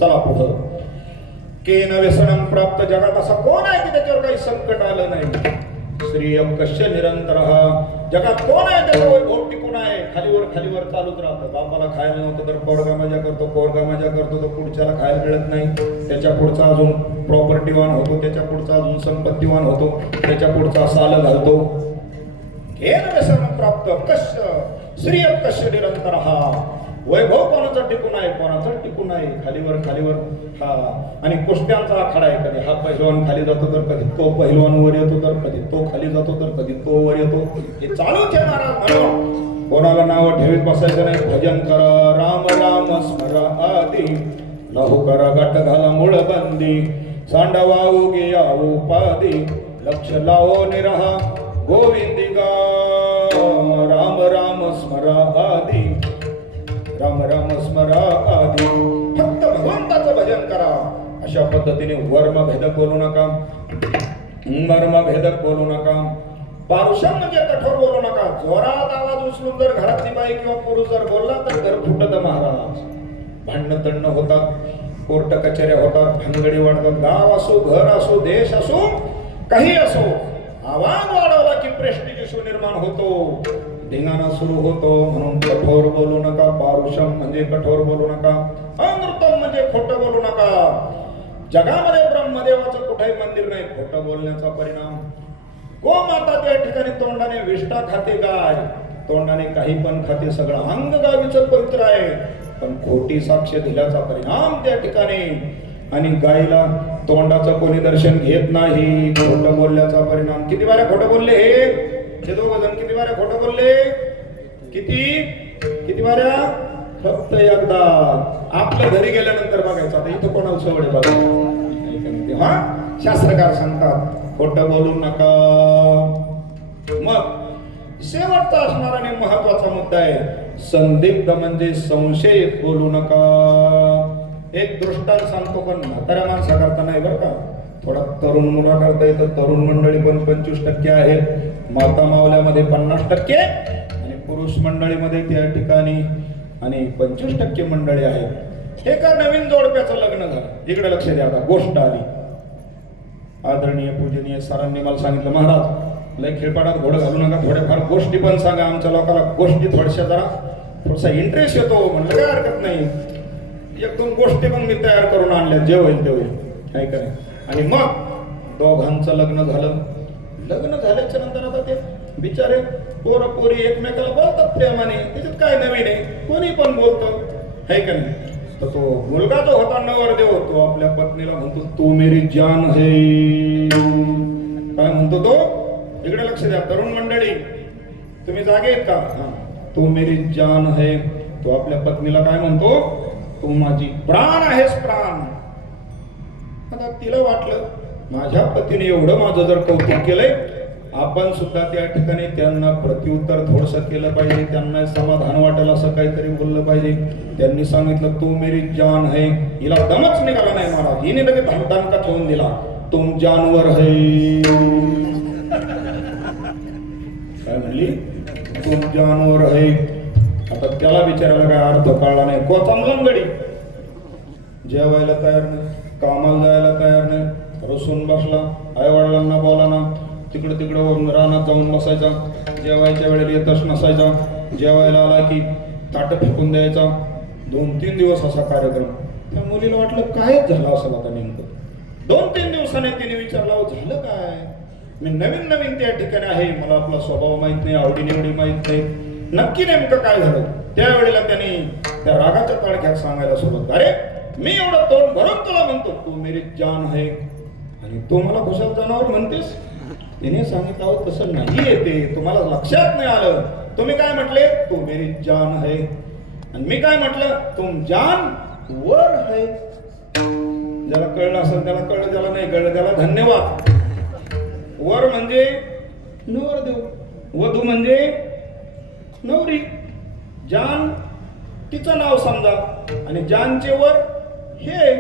चला पुढं. केन व्यसनं प्राप्त, जगात असा कोण आहे की त्याच्यावर काही संकट आलं नाही. श्रीयं कश्य निरंतरः, जगात कोण आहे त्याचं वैभव टिकून आहे, खालीवर चालूच राहतं. बापाला खायला नव्हतं तर पोरगा मजा करतो, पोरगा मजा करतो तर पुढच्याला खायला मिळत नाही, त्याच्या पुढचा अजून प्रॉपर्टीवान होतो, त्याच्या पुढचा अजून संपत्तीवान होतो, त्याच्या पुढचा साल घालतो. केन व्यसनं प्राप्त कश्य श्रीयं कश्य निरंतरः. वैभव कोणाचं टिकून आहे, कोणाचं टिकून आहे, खालीवर हा. आणि कुस्त्यांचा आखाडा आहे, कधी हा पहिलवान खाली जातो तर कधी तो पहिलवान वर येतो, तर कधी तो खाली जातो तर कधी तो वर येतो. हे चालूच आहे महाराज. म्हणून कोणाला नाव ठेवीत बसायचं नाही. भजन करा, राम राम स्मरा आदी, लहू करा गाठ घाला मूळ बंदी, सांडवा उगे यावू पादी, लक्ष लावो निरहा गोविंदी गा. राम राम स्मरा आदी, राम राम स्मरा आदी, फक्त भगवंताचं भजन करा. अशा पद्धतीने वर्म भेदक बोलू नका, मर्म भेदक बोलू नका, पारुषम म्हणजे कठोर बोलू नका. जोरात आवाज उचलून जर घरातली बाई किंवा पुरुष जर बोलला तर घर फुटत महाराज. भांडणं तंडणं होतात. कोर्ट कचेऱ्या होतात, भानगडी वाढतात. गाव असो, घर असो, देश असो, काही असो, आवाज वाढवला की प्रेस्टिज इश्यू निर्माण होतो, धिंगाणा सुरू होतो. म्हणून कठोर बोलू नका. पारुषम म्हणजे कठोर बोलू नका. अनृतम म्हणजे खोटं बोलू नका. जगामध्ये ब्रह्मदेवाचं कुठेही मंदिर नाही. खोटं बोलण्याचा परिणाम. गोमाता त्या ठिकाणी तोंडाने विष्ठा खाते गाय, तोंडाने काही पण खाते, सगळं अंग गावीचं पवित्र आहे, पण खोटी साक्ष दिल्याचा परिणाम त्या ठिकाणी. आणि गायीला तोंडाचं कोणी दर्शन घेत नाही. खोटं बोलल्याचा परिणाम. किती बाऱ्या खोटं बोलले हे दोघ जण? किती बाऱ्या खोटं बोलले? किती बाऱ्या? फक्त एकदा. आपल्या घरी गेल्यानंतर बघायचं आता इथं कोणाला सवड आहे बघा. तेव्हा शास्त्रकार सांगतात खोटं बोलू नका. मग शेवटचा असणारा आणि महत्वाचा मुद्दा आहे संदिग्ध म्हणजे संशयित बोलू नका. एक दृष्टांत सांगतो, पण म्हाताऱ्या माणसा करता नाही बरं का. थोडा तरुण मुला करता येतं. तरुण मंडळी पण 25% आहेत, माता मावल्यामध्ये 50% आणि पुरुष मंडळीमध्ये त्या ठिकाणी आणि 25% मंडळी आहेत. एका नवीन जोडप्याचं लग्न झालं. इकडे लक्ष द्या. आता गोष्ट आली. आदरणीय पूजनीय सरांनी मला सांगितलं, महाराज लय खेळपाडात घोडं घालू नका, थोड्याफार गोष्टी पण सांगा. आमच्या लोकांना गोष्टी थोड्याशा जरा थोडासा इंटरेस्ट येतो. म्हणलं काय हरकत नाही. एक दोन गोष्टी पण मी तयार करून आणल्या, जे होईल ते होईल, काय काय. आणि मग दोघांचं लग्न झालं. लग्न झाल्याच्या नंतर आता ते बिचारे पोरं पोरी एकमेकाला बोलतात प्रेमाने. त्याच्यात काय नवीन आहे, कोणी पण बोलतं, है का नाही. तर तो मुलगा जो होता नवरदेव, तो आपल्या पत्नीला म्हणतो तू मेरी जान है. काय म्हणतो तो? इकडे लक्ष द्या तरुण मंडळी, तुम्ही जागे आहेत का? हा, तू मेरी जान है. तो आपल्या पत्नीला काय म्हणतो? तू माझी प्राण आहेस, प्राण. आता तिला वाटलं माझ्या पतीने एवढं माझं जर कौतुक केलंय, आपण सुद्धा त्या ठिकाणी त्यांना प्रत्युत्तर थोडंसं केलं पाहिजे, त्यांना समाधान वाटेल असं काहीतरी बोललं पाहिजे. त्यांनी सांगितलं तू मेरी जान है. हिला दमच निघाला नाही महाराज. हिने लगेच दणका ठेवून दिला, तुम जानवर है. काय म्हणली? तुम जानवर है. आता त्याला विचारायला काय अर्थ कळला नाही. कोचामलम गडी. जेवायला तयार नाही, कामाला जायला तयार नाही, रसून बसला, आई वडिलांना बोलाना, तिकडं रानात जाऊन बसायचा, जेवायच्या वेळेला येतच नसायचा, जेवायला आला की ताट फेकून द्यायचा. 2-3 दिवस असा कार्यक्रम. त्या मुलीला वाटलं कायच झालं असेल आता नेमकं. 2-3 दिवसाने तिने विचारलं झालं काय? मी नवीन त्या ठिकाणी आहे, मला आपला स्वभाव माहित नाही, आवडीनिवडी माहित नाही, नक्की नेमकं काय झालं. त्यावेळेला त्यांनी त्या रागाच्या तडक्यात सांगायला सुरुवात, अरे मी एवढं तोंड भरून तुला म्हणतो तू मेरी जान है आणि तू मला कुशल जनावर म्हणतेस. तिने सांगितलं अहो तसं नाही येते, तुम्हाला लक्षात नाही आलं. तुम्ही काय म्हटले? तू मेरी जान है. आणि मी काय म्हटलं? तुम जान वर है. ज्याला कळलं असेल त्याला कळलं, ज्याला नाही कळलं त्याला धन्यवाद. वर म्हणजे नवरदेव, वधू म्हणजे नवरी. जान तिचं नाव समजा आणि जानचे वर हे.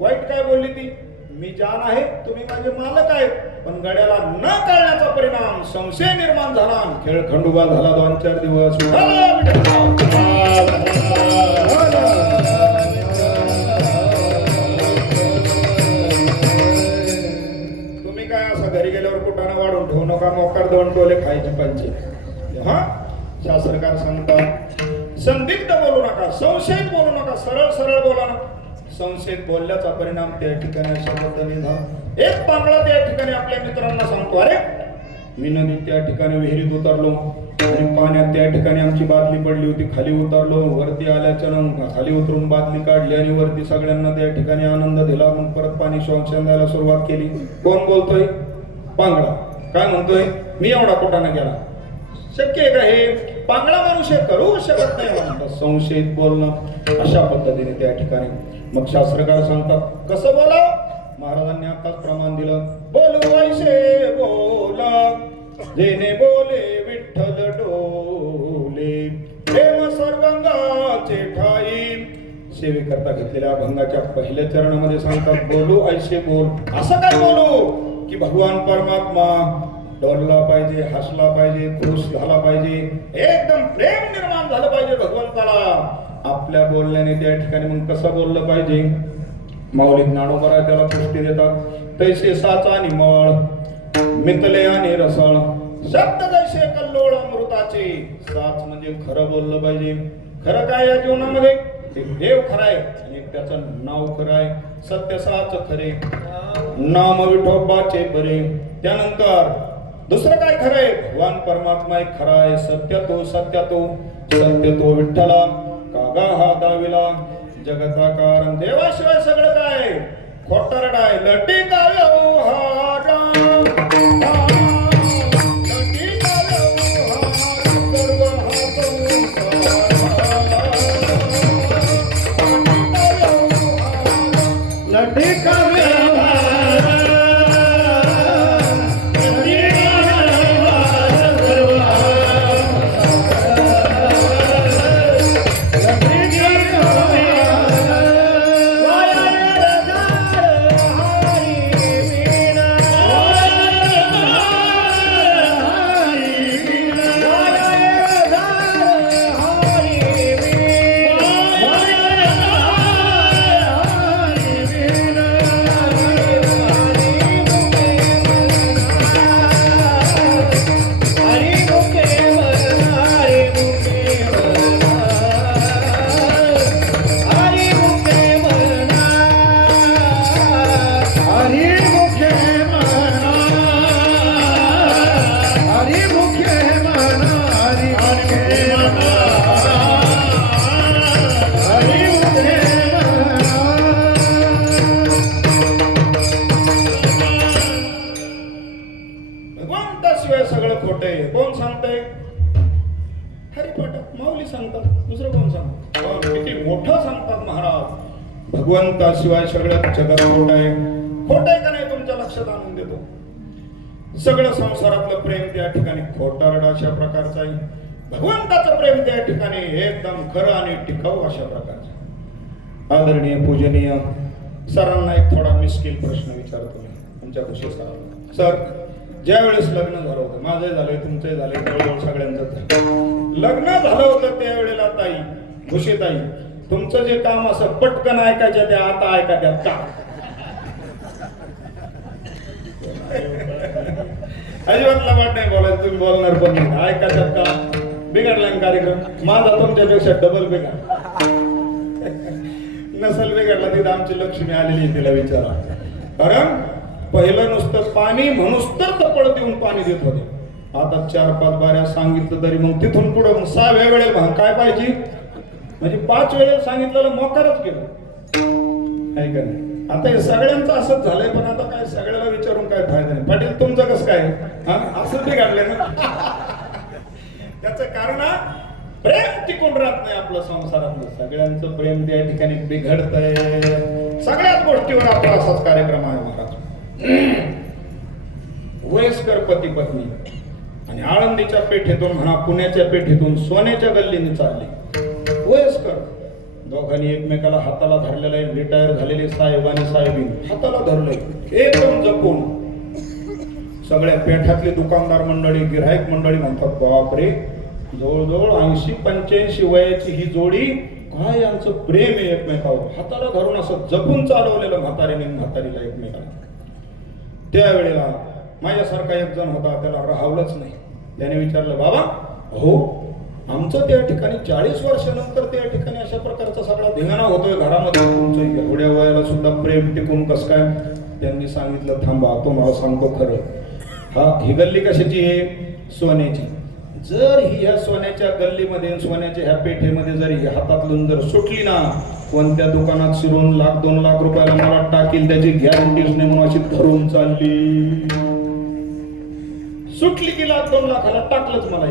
वाईट काय बोलली ती? मी जान आहे, तुम्ही माझे मालक आहेत. पण गड्याला न कळण्याचा परिणाम संशय निर्माण झाला. खेळ खंडोबा झाला 2-4 दिवस. तुम्ही काय असं घरी गेल्यावर कुठाने वाढून ठेवू नका. मोकार 2 टोले खायचे पंचे. हा, शास्त्रकार सांगतात संदिग्ध बोलू नका, संशयित बोलू नका, सरळ बोला ना. संशयित बोलल्याचा परिणाम त्या ठिकाणी अशा पद्धतीने झाला. एक पांगळा त्या ठिकाणी आपल्या मित्रांना सांगतो, अरे मी नदीत त्या ठिकाणी विहिरीत उतरलो आणि पाण्यात त्या ठिकाणी आमची बादली पडली होती. खाली उतरलो, वरती आल्याच्या खाली उतरून बादली काढली आणि वरती सगळ्यांना त्या ठिकाणी आनंद दिला. मग परत पाणी द्यायला सुरुवात केली. कोण बोलतोय? पांगळा. काय म्हणतोय? मी एवढा कुठाने गेला. शक्य आहे का हे? पांगळा मनुष्य करू शकत नाही म्हणतात. संशयित बोलणं अशा पद्धतीने त्या ठिकाणी. मग शास्त्रकार सांगतात कसं बोला. महाराजांनी आताच प्रमाण दिलं, बोलू ऐसे बोला जेने बोले विठ्ठल डोले, प्रेम सर्वांगाचे ठाई. सेवेकरता घेतलेल्या अभंगाच्या पहिल्या चरणामध्ये सांगतात बोलू ऐसे बोल. असं काय बोलू की भगवान परमात्मा डोलला पाहिजे, हसला पाहिजे, खुश झाला पाहिजे, एकदम प्रेम निर्माण झालं पाहिजे भगवंताला. आपल्या बोलण्याने त्या ठिकाणी मग कसं बोललं पाहिजे? माऊली ज्ञानोबा त्याला पुष्टी देतात. तैसे साचा आणि मळ मितले आणि रसळ शब्द जैसे कल्लोळ अमृताचे. साच म्हणजे खरं बोललं पाहिजे. खरं काय या जीवनामध्ये? एक देव खरा आहे आणि एक त्याचं नाव खरं आहे. सत्य साच खरे नाम विठोबाचे बरे. त्यानंतर दुसरं काय खरं आहे? भगवान परमात्मा एक खरा आहे. सत्य तो विठ्ठला कागा हा दाविला जगता कारण. देवाशिवाय सगळं काय खोटारडाय लटी का व्यवहार. भगवंताशिवाय सगळं खोट आहे. कोण सांगतंय? हरिपाठ माऊली सांगतात. दुसरं कोण सांगतात? किती मोठं सांगतात महाराज. भगवंताशिवाय सगळं जगत खोट आहे. खोट आहे का नाही तुमच्या लक्षात आणून देतो. सगळं संसारातलं प्रेम त्या ठिकाणी खोटारड अशा प्रकारचं आहे. भगवंताचं प्रेम त्या ठिकाणी एकदम खरं आणि टिकाऊ अशा प्रकारचं. आदरणीय पूजनीय सरांना एक थोडा मिश्किल प्रश्न विचारतो मी तुमच्या खुशी सरांना. सर, ज्या वेळेस लग्न झालं होतं, माझं झालंय, तुमचं झालंय, जवळजवळ सगळ्यांचं झालं. लग्न झालं होतं त्यावेळेला ताई, खुशीताई, तुमचं जे काम असं पटकन ऐकायचं त्या आता ऐका त्यात का अजिबातला वाट नाही बोलायचं. तुम्ही बोलणार पण नाही. ऐकायचं का बिघडला कार्यक्रम माझा तुमच्यापेक्षा डबल बिघड. नसल बिघडला तिथं आमची लक्ष्मी आलेली तिला विचारा. कारण पहिलं नुसतं पाणी म्हणूस तर कपड देऊन पाणी देत होते. आता 4-5 बाऱ्या सांगितलं तरी मग तिथून पुढे 6 वेळेला काय पाहिजे म्हणजे 5 वेळेला सांगितलेलं मोकारच केलं आहे का नाही. आता हे सगळ्यांचं असंच झालंय. पण आता काय सगळ्याला विचारून काय फायदा नाही. पाटील तुमचं कसं काय असं बिघडलंय ना. त्याचं कारण प्रेम टिकून राहत नाही आपलं संसारातलं. सगळ्यांचं प्रेम त्या ठिकाणी बिघडतंय. सगळ्याच गोष्टीवर आपला असाच कार्यक्रम आहे महाराज. वयस्कर पती पत्नी आणि आळंदीच्या पेठेतून म्हणा पुण्याच्या पेठेतून सोन्याच्या गल्लीने चालले. वयस्कर दोघांनी एकमेकाला हाताला धरलेला आहे. रिटायर झालेले साहेब आणि साहेबीन हाताला धरलंय एकदम जपून. सगळ्या पेठातले दुकानदार मंडळी, गिऱ्हाईक मंडळी म्हणतात बापरे, जवळजवळ 80-85 वयाची ही जोडी, काय यांचं प्रेम आहे एकमेकावर. हाताला धरून असं जपून चालवलेलं म्हातारीने म्हातारीला एकमेकाला. त्यावेळेला माझ्यासारखा एक जण होता, त्याला राहावलंच नाही. त्याने विचारलं, बाबा हो आमचं त्या ठिकाणी 40 वर्षानंतर त्या ठिकाणी अशा प्रकारचा सगळा धिंगाणा होतोय घरामध्ये, तुमचं एवढ्या वयाला सुद्धा प्रेम टिकून कसं काय? त्यांनी सांगितलं, थांबा तुम्हाला सांगतो खरं. ही गल्ली कशाची आहे? सोन्याची. जर ही ह्या सोन्याच्या गल्लीमध्ये, सोन्याच्या ह्या पेठेमध्ये जर ही हातातून जर सुटली ना, कोणत्या दुकानात शिरून 1-2 लाख रुपयाला मला टाकील त्याची गॅरंटीच नाही म्हणून अशी धरून चालली. सुटली की 1-2 लाखाला टाकलंच मला.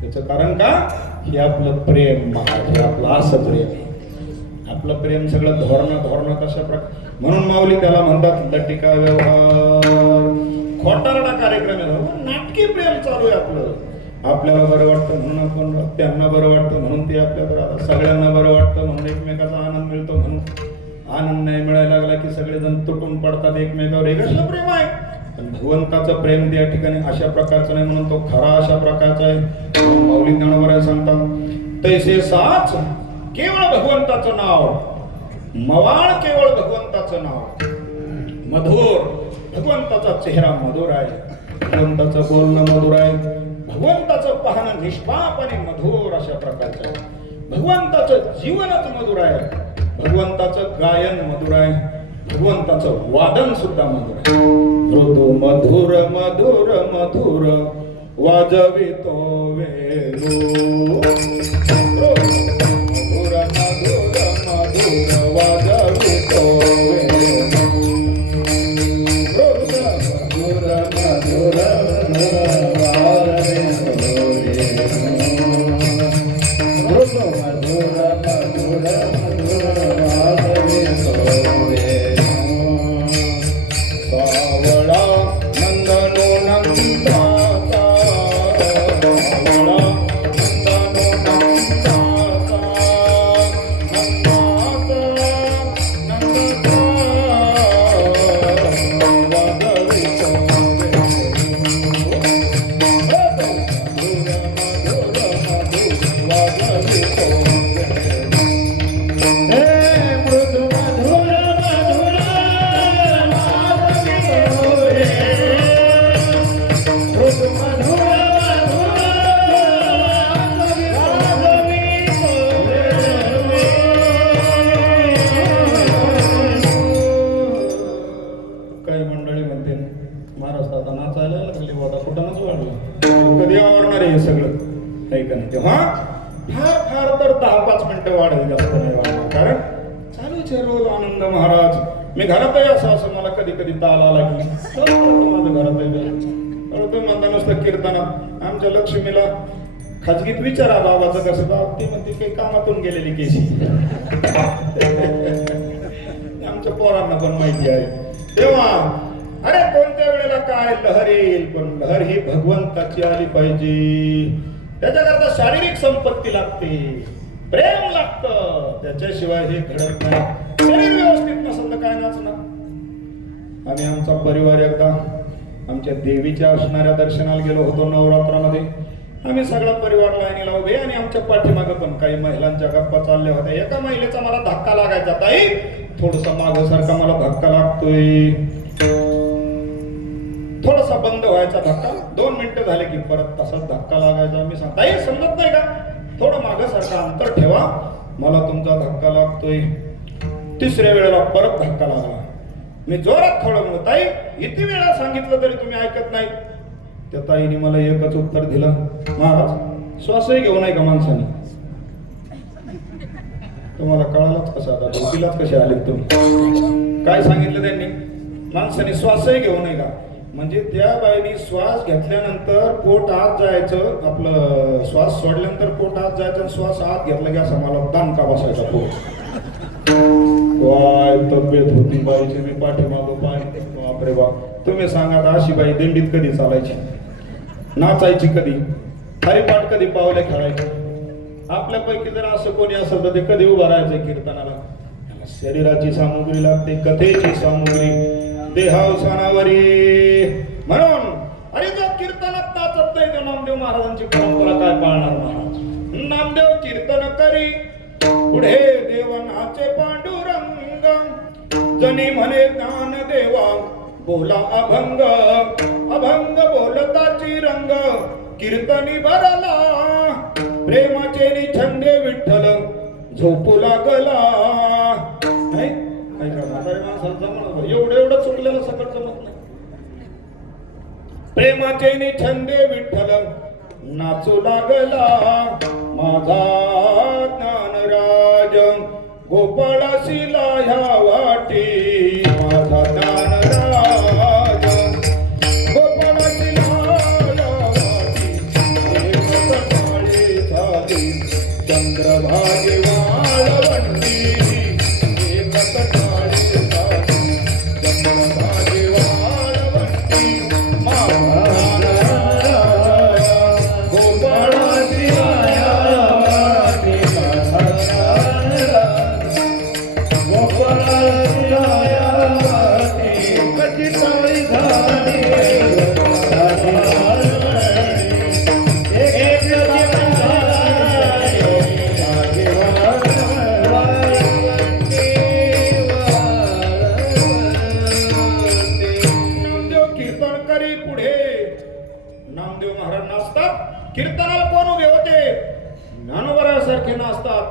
त्याचं कारण का? हे आपलं प्रेम महाराज, हे आपलं असं प्रेम आहे. आपलं प्रेम सगळं धोरणं कशा प्रकार. म्हणून माऊली त्याला म्हणतात लटिका व्यवहार. खोटारडा कार्यक्रम आहे, नाटकी प्रेम चालू आहे आपलं. आपल्याला बरं वाटतं म्हणून आपण, त्यांना बरं वाटतं म्हणून ते आपल्याला, सगळ्यांना बरं वाटतं म्हणून एकमेकाचा आनंद मिळतो म्हणून. आनंद नाही मिळायला लागला की सगळेजण तुटून पडतात एकमेकावर. हे कसलं प्रेम आहे? पण भगवंताचं प्रेम त्या ठिकाणी अशा प्रकारचं नाही म्हणून तो खरा अशा प्रकारचा आहे. माऊली ज्ञानोबा सांगतात, तैसे साच केवळ भगवंताचं नाव मवाळ केवळ भगवंताचं नाव, मधुर, भगवंताचा चेहरा मधुर आहे, भगवंताचं बोलणं मधुर आहे, भगवंताचं पाहणं निष्पाप आणि मधुर अशा प्रकारचं आहे, भगवंताचं जीवनच मधुर आहे, भगवंताचं गायन मधुर आहे, भगवंताचं वादन सुद्धा मधुर आहे. मृदू मधुर मधुर मधुर वाजवितो वेणू, मधुर मधुर मधुर वाजवितो वेणू, मधुर मधुर मधुर वाजवितो वेणू, मधुर मधुर मधुर वाजवितो वेणू. सावळा नंदनो नंदाचा, सावळा नंदनो नंदाचा, नंदाचा वाजवितो वेणू, मधुर मधुर मधुर वाजवितो वेणू. हे मृदू मधुर मधुर वाजवितो रे, मृदू मधुर मधुर वाजवितो रे. काही मंडळी म्हणते महाराष्ट्र आता नाचायला लागली, वादा कुठं वाढलं, कधी आवडणार आहे हे सगळं, काही का नाही. तेव्हा फार फार तर 10-5 मिनिटं वाढेल, जास्त नाही वाढणार, कारण चालूच आहे रोज आनंद महाराज. मी घरातही असं मला कधी कधी ताल आला की माझं घरात तुम्ही म्हणता नुसतं कीर्तनात. आमच्या लक्ष्मीला खाजगीत विचारा बाबाचं कसं, बाब ती म्हणते काही कामातून गेलेली केशी. आमच्या पोरांना पण माहिती आहे. तेव्हा अरे कोणत्या वेळेला काय लहर येईल, पण लहर ही भगवंताची आली पाहिजे. त्याच्याकरता शारीरिक संपत्ती लागते, प्रेम लागतं, त्याच्याशिवाय हे घडत नाही. शरीर व्यवस्थित नसेल तर काय नाचणार. आम्ही आमचा परिवार एकदा आमच्या देवीच्या असणाऱ्या दर्शनाला गेलो होतो नवरात्रामध्ये. आम्ही सगळा परिवार लाईनीला उभे आणि आमच्या पाठीमागं पण काही महिलांच्या गप्पा चालल्या होत्या. एका महिलेचा मला धक्का लागायचा, ताई थोडसा मागसारखा मला धक्का लागतोय. थोडासा बंद व्हायचा धक्का, 2 मिनिटं झाले की परत तसाच धक्का लागायचा. मी सांगता ताई समजत नाही का, थोडं मागसारखा अंतर ठेवा, मला तुमचा धक्का लागतोय. 3ऱ्या वेळेला परत धक्का लागला. मी जोरात थोडं म्हणतो, ताई किती वेळा सांगितलं तरी तुम्ही ऐकत नाही. त्या ताईने मला एकच उत्तर दिलं, महाराज श्वासही घेऊ नाही का माणसाने. तुम्हाला कळालंच कसं, आता डोकीलाच कसे आले तुम्ही. काय सांगितलं त्यांनी, माणसाने श्वासही घेऊ नाही का. म्हणजे त्या बाईने श्वास घेतल्यानंतर पोट आत जायचं, आपलं श्वास सोडल्यानंतर पोट आत जायचं, श्वास आत घेतला की असं मला दानका बसायचा पोट. काय तब्येत होती बाईची, मी पाठीमागो पाय. बापरे बाप, तुम्ही सांगा अशी बाई दिंडीत कधी चालायची, नाचायची कधी, हरिपाठ कधी, पावले खेळायची. आपल्यापैकी जर असं कोणी असेल तर ते कधी उभं राहायचं कीर्तनाला. शरीराची सामुग्री लागते, कथेची सामुग्री, देहावसानावरी. म्हणून अरे जो कीर्तनात नाचत नाही तो नामदेव महाराजांची परंपरा काय पाळणार महाराज. नामदेव कीर्तन करी पुढे देव नाचे पांडुरंग, जनी म्हणे ज्ञान देवा बोला अभंग, अभंग बोलताची रंग, कीर्तनी भरला प्रेमाचे निछंदे विठ्ठल झोपू लागला. नाही काय करणार माणसाला एवढं चुकलेलं सगळं जमत नाही. प्रेमाचे निछंदे विठ्ठल नाचू लागला, माझा ज्ञानराज गोपाळाशीला ह्या वाटी, माझा ज्ञानराज गोपाळाशीला ह्या वाटी. एक सकाळी झाली चंद्रभागे वाळवंटी, एक सकाळी झाली चंद्रभागे वाळवंटी, माझा गोपाळाची नामदेव महाराज नाचतात, कीर्तनाला कोण उभे होते? ज्ञानोबरासारखे नाचतात,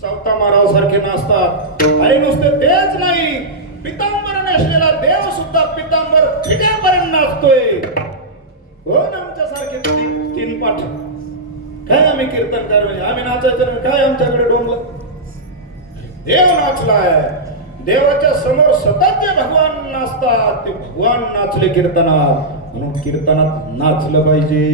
सावता महाराज सारखे नाचतात. अरे नुसते तेच नाही, पितांबर नेसलेला देव सुद्धा पितांबर फिट्यापर्यंत नाचतोय. कोण आमच्यासारखे तीन पाठ? काय आम्ही कीर्तन करायचे, आम्ही नाचायचं काय? आमच्याकडे डोंबलं. देव नाचलाय, देवाच्या समोर सतत जे भगवान नाचतात ते भगवान नाचले कीर्तनात. म्हणून कीर्तनात नाचलं पाहिजे.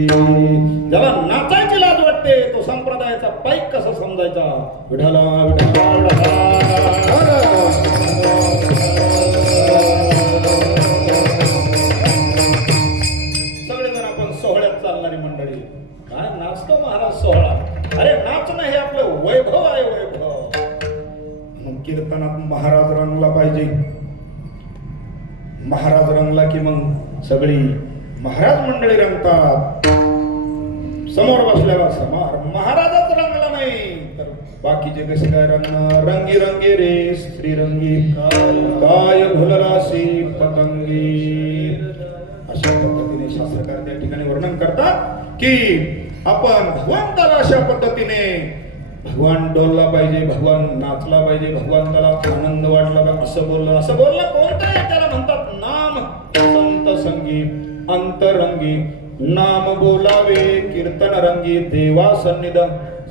ज्याला नाचायची लाज वाटते तो संप्रदायाचा पाईक कसा समजायचा? विठाला विठाला विठाला. सगळेजण आपण सोहळ्यात चालणारी मंडळी, काय नाचतो महाराज सोहळा. अरे नाचणं हे आपलं वैभव आहे, वैभव. म्हणून कीर्तनात महाराज रंगला पाहिजे. महाराज रंगला की मग सगळी महाराज मंडळी रंगतात. समोर बसलेला महाराजच रंगला नाही तर बाकीचे कसे काय रंगणार? रंगी रंगी रे श्रीरंगी काय भुलराशी पतंगी. अशा पद्धतीने शास्त्रकार त्या ठिकाणी वर्णन करतात की आपण भगवंताला अशा पद्धतीने भगवान डोलला पाहिजे, भगवान नाचला पाहिजे, भगवान त्याला आनंद वाटला पाहिजे. असं बोललं कोणतं आहे? त्याला म्हणतात नाम. संत संगी अंतरंगी नाम बोलावे कीर्तन रंगी देवा सन्निध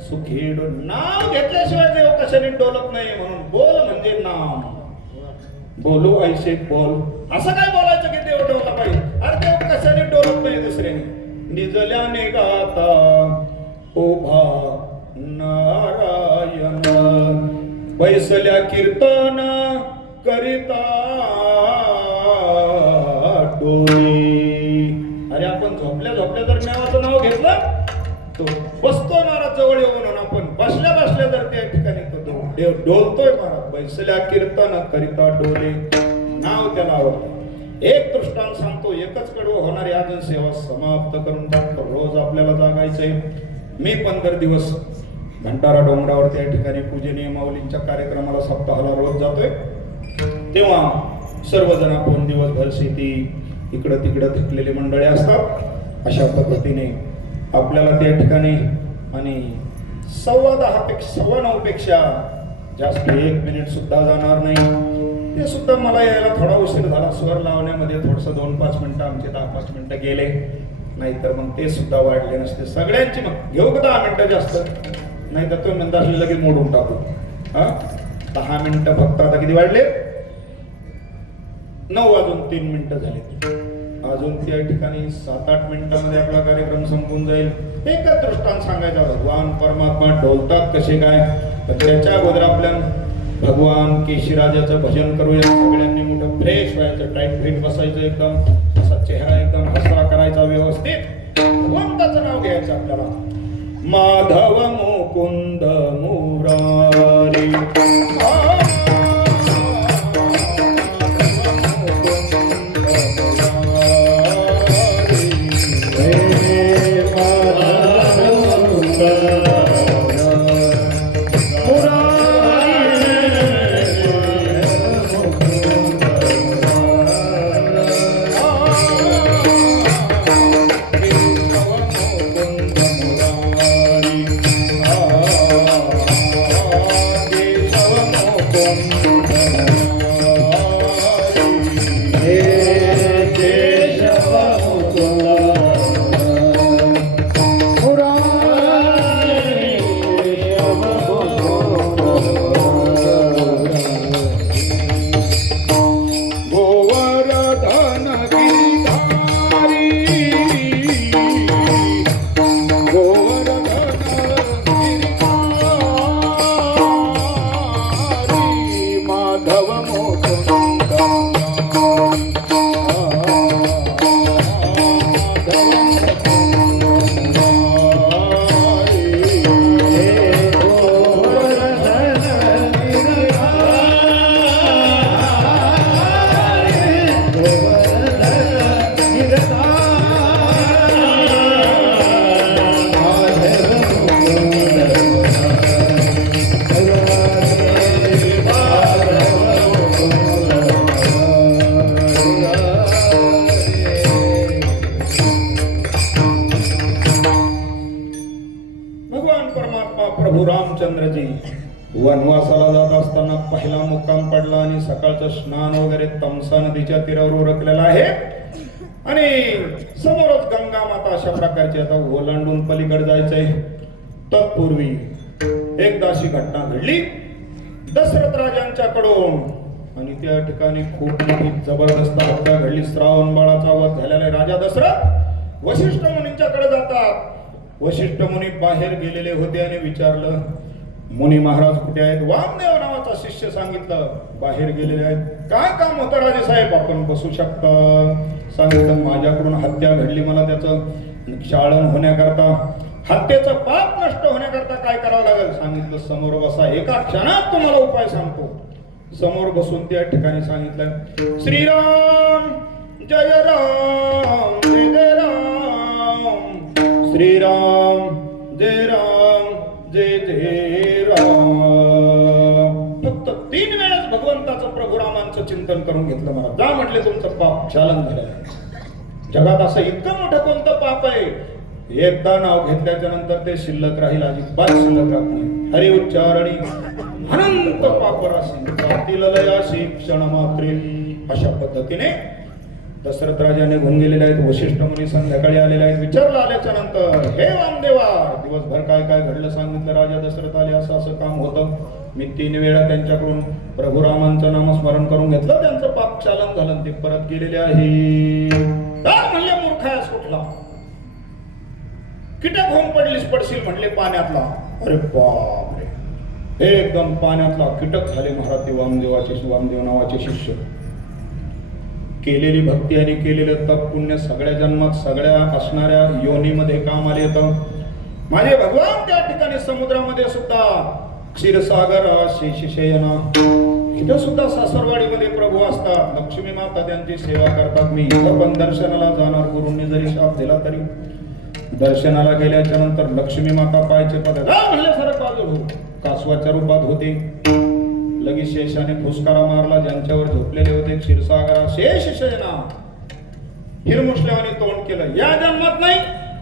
सुखी. नाव घेतल्याशिवाय देव कशाने डोलत नाही. म्हणून बोल म्हणजे नाम. बोलू ऐसे बोल. असं काय बोलायचं की देव डोलला पाहिजे? अरे देव कशाने डोलत नाही दुसऱ्याने? निजल्याने गाता उभा नारायण बैसल्या कीर्तन करिता डोली. अरे आपण झोपल्या जर देवाचं नाव घेतलं तो बसतो महाराज जवळ येऊन. आपण बसल्या जर त्या ठिकाणी तो देव डोलतोय महाराज. बैसल्या कीर्तन करिता डोले. नाव त्याला आवडतं. एक दृष्टांत सांगतो, एकच कडवं होणारी अजून सेवा समाप्त करून टाकतो. रोज आपल्याला जागायचंय. मी 15 दिवस घंटारा डोंगरावर त्या ठिकाणी पूजनीय माऊलींच्या कार्यक्रमाला सप्ताहाला रोज जातोय. तेव्हा सर्वजण आपण दिवसभर शेती इकडं तिकडं थकलेली मंडळी असतात. अशा पद्धतीने आपल्याला त्या ठिकाणी आणि 9:15 पेक्षा जास्त 1 मिनिट सुद्धा जाणार नाही. ते सुद्धा मला यायला थोडा उशीर झाला. स्वर लावण्यामध्ये थोडस 2-5 मिनिटं आमचे 10-5 मिनिटं गेले. नाहीतर मग ते सुद्धा वाढले नसते. सगळ्यांची मग घेऊ का 10 मिनिटं जास्त? नाही तर तुम्ही म्हणता लगेच मोडून टाकू. 10 मिनिटं फक्त. आता किती वाढले? 9 वाजून 3 मिनिटं झाले. अजून त्या ठिकाणी 7-8 मिनिटांमध्ये आपला कार्यक्रम संपून जाईल. एकच दृष्टांत सांगायचा. भगवान परमात्मा डोलतात कसे काय? तर त्याच्या अगोदर आपल्या भगवान केशीराजाचं भजन करूया. सगळ्यांनी मोठं फ्रेश व्हायचं, टाईट फिट बसायचं, एकदम असा चेहरा एकदम हसरा करायचा व्यवस्थित. भगवंताचं नाव घ्यायचं आपल्याला. माधव मुकुंद मुरारी रामचंद्रजी वनवासाला जात असताना पहिला मुक्काम पडला आणि सकाळचं स्नान वगैरे तमसा नदीच्या तीरावर उरकलेला आहे आणि समोरच गंगा माता अशा प्रकारची आता ओलांडून पलीकडे जायचंय. तत्पूर्वी एकदा अशी घटना घडली दशरथ राजांच्याकडून आणि त्या ठिकाणी खूप मोठी जबरदस्त हत्या घडली. श्रावण बाळाचा वध झालेला आहे. राजा दशरथ वशिष्ठ मुनींच्याकडे जातात. वशिष्ठ मुनी बाहेर गेलेले होते आणि विचारलं मुनी महाराज कुठे आहेत? वामदेव नावाचा शिष्य सांगितलं बाहेर गेलेले आहेत. काय काम होतं राजे साहेब? आपण बसू शकता. सांगितलं माझ्याकडून हत्या घडली, मला त्याचं क्षालन होण्याकरता हत्येचं पाप नष्ट होण्याकरता काय करावं लागेल? सांगितलं समोर बसा, एका क्षणात तुम्हाला उपाय सांगतो. समोर बसून त्या ठिकाणी सांगितलं श्रीराम जय राम जय जय राम, श्रीराम जय राम जय जय राम. फक्त 3 वेळेस भगवंताचं प्रभू रामांचं चिंतन करून घेतलं. मला जा म्हटले तुमचं पाप क्षालन झालेलं आहे. जगात असं इतकं मोठं कोणतं पाप आहे? एकदा नाव घेतल्याच्या नंतर ते शिल्लक राहील, अजिबात शिल्लक राहत नाही. हरि उच्चारणी अनंत पापराशी लयाशी क्षण मात्रे. अशा पद्धतीने दशरथ राजा निघून गेलेले आहेत. वशिष्ठ मुनी संध्याकाळी आलेले आहेत. विचारलं आल्याच्या नंतर हे वामदेवा दिवसभर काय काय घडलं? सांगितलं राजा दशरथ आले, असं असं काम होतं. मी 3 वेळा त्यांच्याकडून प्रभू रामांचं नामस्मरण करून घेतलं, त्यांचं पाप क्षालन झालं, ते परत गेलेले आहे. म्हणले मूर्खायास कुठला कीटक होऊन पडशील म्हणले पाण्यातला. अरे बापरे, एकदम पाण्यातला कीटक झाले महाराज ते वामदेव नावाचे शिष्य. केलेली भक्ती आणि केलेलं तप पुण्य सगळ्या जन्मात सगळ्या असणाऱ्या योनीमध्ये काम आले येतं. माझे भगवान त्या ठिकाणी समुद्रामध्ये सुद्धा क्षीरसागर शेषशयना इथं सुद्धा सासरवाडीमध्ये प्रभू असतात. लक्ष्मी माता त्यांची सेवा करतात. मी इथं पण दर्शनाला जाणार, गुरूंनी जरी शाप दिला तरी दर्शनाला गेल्याच्या नंतर लक्ष्मी माता पायचे पद म्हणल्यासारखं बाजू कासवाच्या रूपात होते. लगेच शेषाने फुसकारा मारला. ज्यांच्यावर झोपलेले होते क्षीरसागरा शेष शयना हिरमुसल्याने तोंड केलं. या जन्मात नाही,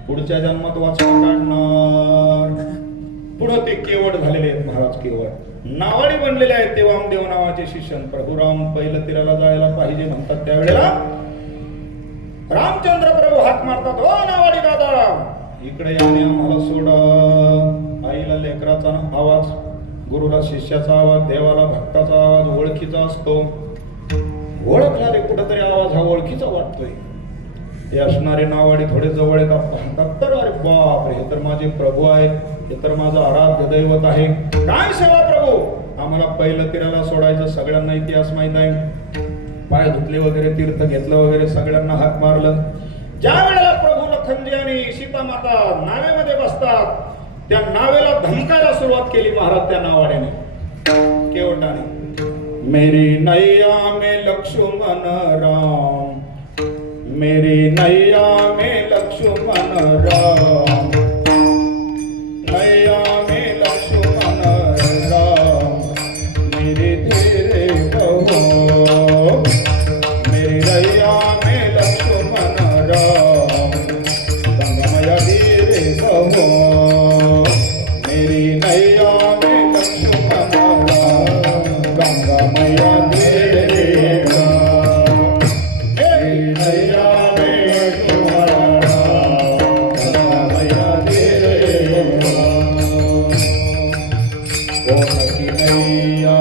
पुढच्या जन्मात वाचवा काढणार. पुढं ते केवड झालेले आहेत महाराज. केवड नावाडी बनलेले आहेत ते वामदेव नावाचे शिष्य. प्रभुराम पहिलं तीराला जायला पाहिजे म्हणतात. त्यावेळेला रामचंद्र प्रभू हात मारतात, ओ नावाडी दादा इकडे याने आम्हाला सोडा. आईला लेकराचा आवाज, गुरुला शिष्याचा आवाज, देवाला भक्ताचा आवाज ओळखीचा असतो. ओळखला रे कुठेतरी आवाज हा ओळखीचा वाटतोय. ते असणारे नावाडी थोडे जवळ येतात, पाहतात तर अरे बाप रे, हे तर माझे प्रभू आहेत, हे तर माझं आराध्य दैवत आहे. काय सेवा प्रभू? आम्हाला पहिलं तीराला सोडायचं, सगळ्यांना इतिहास माहित आहे. पाय धुतले वगैरे, तीर्थ घेतलं वगैरे, सगळ्यांना हात मारलं. ज्या वेळेला प्रभू लखनजी आणि सीता माता नावेमध्ये बसतात, त्या नावेला धमकायला सुरुवात केली महाराज त्या नावाड्याने केवटाने. मेरी नैया में लक्ष्मण राम, मेरी नैया में लक्ष्मण राम, नैया में लक्ष्मण राम, मेरे धीरे कहो, मेरी नैया में लक्ष्मण राम, गंगा धीरे कहो, मेरी नैया में लक्ष्मण राम, गंगा मैया धीरे कहो, मेरी नैया में लक्ष्मण राम, गंगा मैया धीरे कहो. कौन की नैया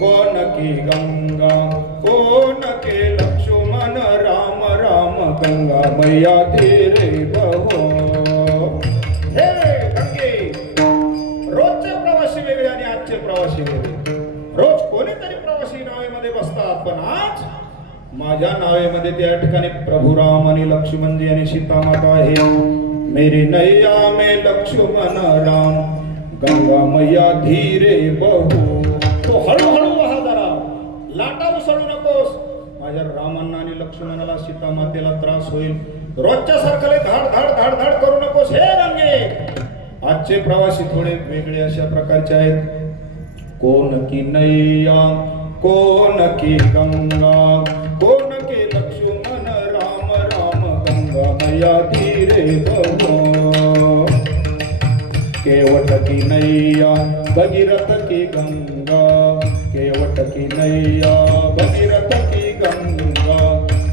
कौन की गंगा, कौन के लक्ष्मण राम राम, गंगा मैया धीरे बहो. हे गंगे, रोजचे प्रवासी वेगळे आणि आजचे प्रवासी वेगळे. रोज कोणीतरी प्रवासी नावेमध्ये बसतात, पण आज माझ्या नावेमध्ये त्या ठिकाणी प्रभू राम आणि लक्ष्मणजी आणि सीता माता आहे. मेरी नैया में लक्ष्मण राम, गंगा मैया धीरे बहू. तो हळूहळू वाहा जरा, लाटा उसळू नकोस. माझ्या रामांना आणि लक्ष्मणाला सीता मातेला त्रास होईल. रोजच्या सारखं धाड धाड धाड धाड करू नकोस हे गंगे. आजचे प्रवासी थोडे वेगळे अशा प्रकारचे आहेत. कोण की नैया कोण की गंगा, कोण के लक्ष्मण राम राम, गंगा मैया धीरे बहो. केवट की नैया भगीरथ की गंगा, केवट की नैया भगीरथ की गंगा।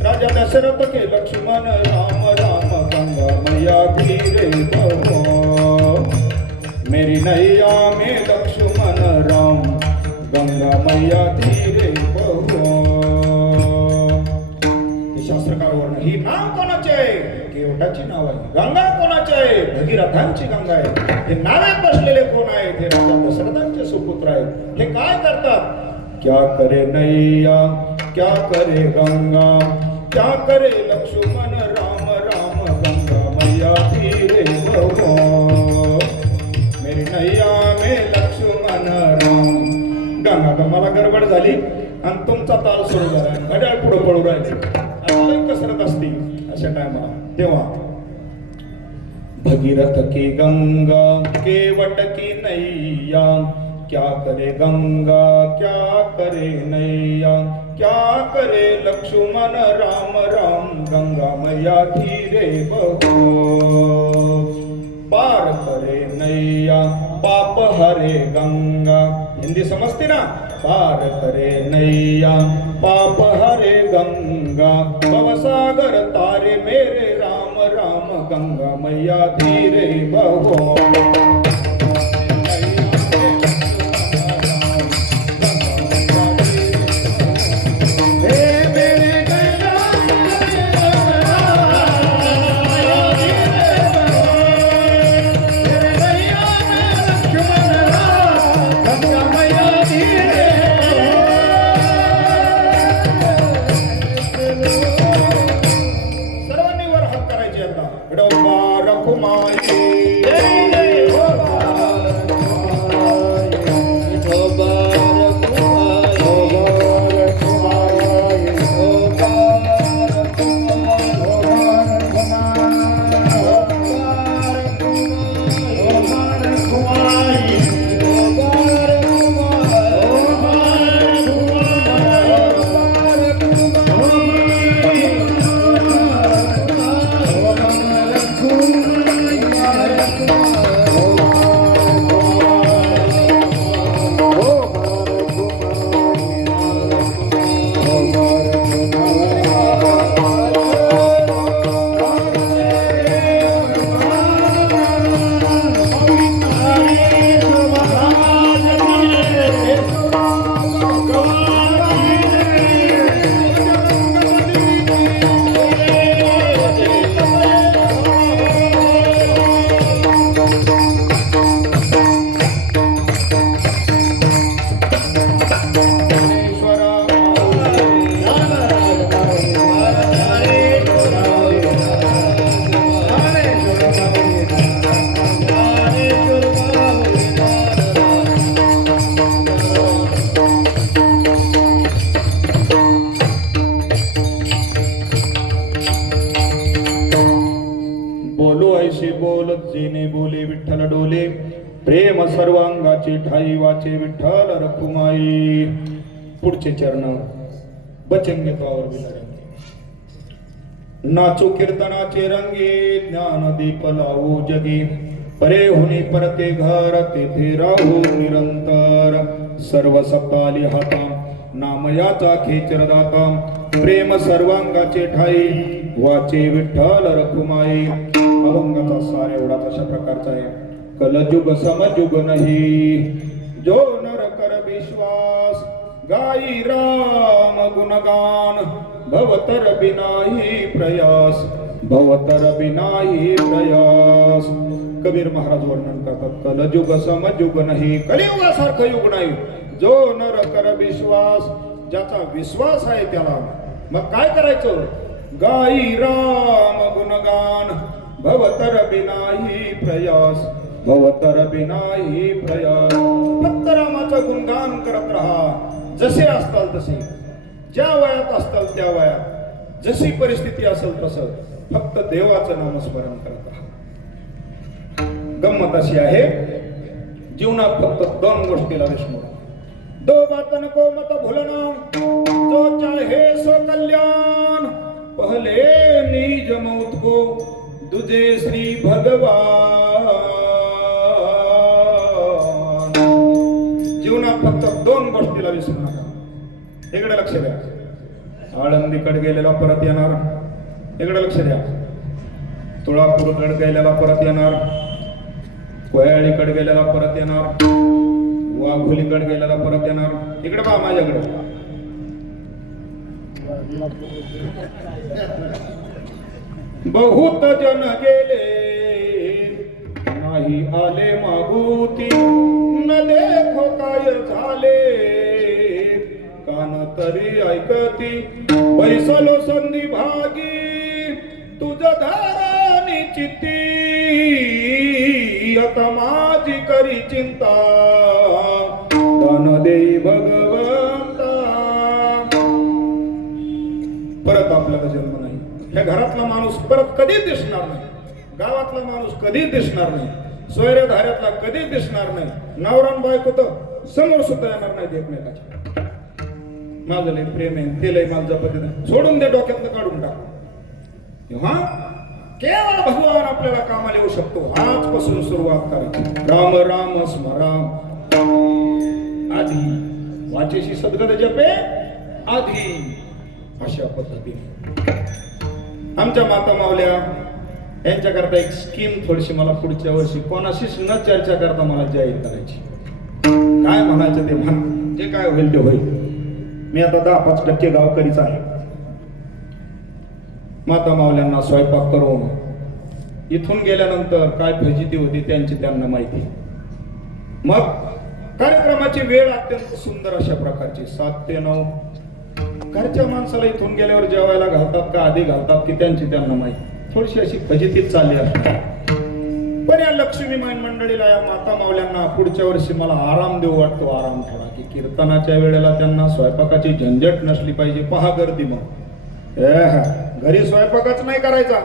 राजा दशरथ के लक्ष्मण राम राम गंगा मैया धीरे बहो, मेरी नैया में लक्ष्मण राम गंगा मैया धीरे बहो। शास्त्रकार वर्ण ही नाव कोणाचे आहे? केवटाची नाव आहे. गंगा कोणाची आहे? भगीरथांची गंगा आहे. हे नावे बसलेले कोण आहेत? हे राजा दशरथांचे सुपुत्र आहेत. हे काय करतात? क्या करे नैया क्या करे गंगा, क्या करे लक्ष्मण राम राम गंगा मैया धीरे बहो, मेरी नैया में लक्ष्मण राम गंगा। तर मला गडबड झाली आणि तुमचा ताल सुरू झाला, घड्याळ पुढे पळू राहिले, कसरत असती अशा टायमाला। तेव्हा भगीरथ की गंगा केवट की नैया, क्या करे गंगा क्या करे नैया, क्या करे लक्ष्मण राम राम गंगा मैया धीरे बहो, पार करे नैया पाप हरे गंगा। हिंदी समझते ना? पार करे नैया पाप हरे गंगा, भवसागर तारे मेरे राम राम गंगा मैया धीरे बहो। जेने बोले विठ्ठल डोले, प्रेम सर्वांगाची ठाई वाचे विठ्ठल रखुमाई। पुढचे चरण बचन घेतवावर विचारंगे, नाचो कीर्तनाचे रंगे, ज्ञान दीप लावो जगी, परे हुनी परते घर तेथे राहू निरंतर। सर्व सप्ताली हाता नामयाचा खेचर दाता, प्रेम सर्वांगाचे ठाई वाचे विठ्ठल रखुमाई। अभंगाचा सार एवढा अशा प्रकारचा आहे। कलयुग समयुग नाही, जो नर कर विश्वास, गाई राम गुणगान, भवतर बिनाही प्रयास, भवतर बिनाही प्रयास। कबीर महाराज वर्णन करतात, कलयुग समयुग नाही, कलियुगासारखं युग नाही, जो नर कर विश्वास, ज्याचा विश्वास आहे त्याला। मग काय करायचं? गाई राम गुणगान, भवतर बिनाही प्रयास, भवतर बिनाही प्रयास। फक्त रामाचं गुणगान करत राहा, जसे असताल तसे, ज्या वयात असताल त्या वयात, जशी परिस्थिती असेल तसं फक्त देवाचं नामस्मरण करत राहा। गंमत अशी आहे, जीवनात फक्त दोन गोष्टीला विसरू नका। दो बातन को मत भूलना, जो चाहे सो कल्याण, पहले निज मौत को दूजे श्री भगवान। फक्त 2 गोष्टीला विसरू नका. इकडे लक्ष द्या. आळंदीकडे गेलेला परत येणार. इकडे लक्ष द्या. तुळापूरकडे गेलेला परत येणार. कोयाळीकडे गेलेला परत येणार. वाघोलीकडे गेलेला परत येणार. इकडे पहा माझ्याकडे. बहुत जन गेले नाही आले मागुती, न देखो काय झाले कान तरी ऐकती. बैसलो संधी भागी तुझ धारानी चित्ती, आता माझी करी चिंता दान देई भगवंता. परत आपल्याला जन्म नाही. ह्या घरातला माणूस परत कधीच दिसणार नाही. गावातला माणूस कधीच दिसणार नाही. सोयऱ्या धाऱ्यातला कधीच दिसणार नाही. नवरा बायको तर समोर सुद्धा येणार नाही एकमेकाच्या. माझं लय प्रेम आहे, ते लय माझं पद्धती सोडून दे, डोक्यातनं काढून टाक. तेव्हा केवळ भगवान आपल्याला कामाला येऊ शकतो. आजपासून सुरुवात करायची. राम राम स्मरा आधी, वाचेशी सद्गत जपे आधी. अशा पद्धतीने आमच्या माता मावल्या यांच्याकरता एक स्कीम थोडीशी मला पुढच्या वर्षी कोणाशीच न चर्चा करता मला जाहीर करायची. काय म्हणायचं ते म्हण, जे काय होईल ते होईल. मी आता 10-5% गावकरीच आहे. माता मावल्यांना स्वयंपाक करून इथून गेल्यानंतर काय फजिती होती त्यांची त्यांना माहिती. मग कार्यक्रमाची वेळ अत्यंत सुंदर अशा प्रकारची 7 ते 9. घरच्या माणसाला इथून गेल्यावर जेवायला घालतात का आधी घालतात की त्यांची त्यांना माहिती. थोडीशी अशी फजितीच चालली असते. पण या लक्ष्मी माईन मंडळीला, या माता मावल्यांना पुढच्या वर्षी मला आराम देऊ वाटतो. आराम थोडा की कीर्तनाच्या वेळेला त्यांना स्वयंपाकाची झंझट नसली पाहिजे. पहा गर्दी. मग घरी स्वयंपाकच नाही करायचा.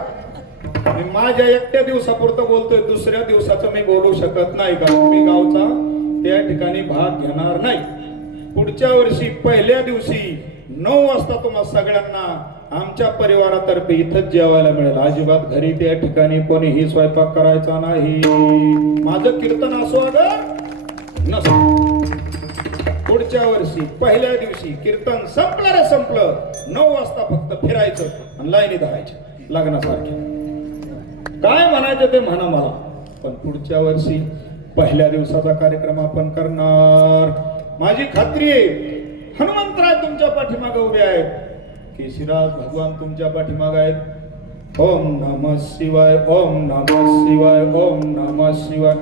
मी माझ्या एकट्या दिवसापुरतं बोलतोय, दुसऱ्या दिवसाचं मी बोलू शकत नाही. का मी गावचा त्या ठिकाणी भाग घेणार नाही. पुढच्या वर्षी पहिल्या दिवशी 9 वाजता तुम्हा सगळ्यांना आमच्या परिवारातर्फे इथंच जेवायला मिळेल. अजिबात घरी त्या ठिकाणी कोणीही स्वयंपाक करायचा नाही. माझं कीर्तन असो अगर नसो, पुढच्या वर्षी पहिल्या दिवशी कीर्तन संपलं रे संपलं, 9 वाजता फक्त फिरायचं आणि लाईनी धरायच्या लग्नासारखे. काय म्हणायचं ते म्हणा मला. पण पुढच्या वर्षी पहिल्या दिवसाचा कार्यक्रम आपण करणार. माझी खात्री आहे हनुमंतराय तुमच्या पाठीमागे उभे आहेत. केशिराज भगवान तुमच्या पाठीमागे आहेत. ओम नमः शिवाय, ओम नमः शिवाय, ओम नमः शिवाय.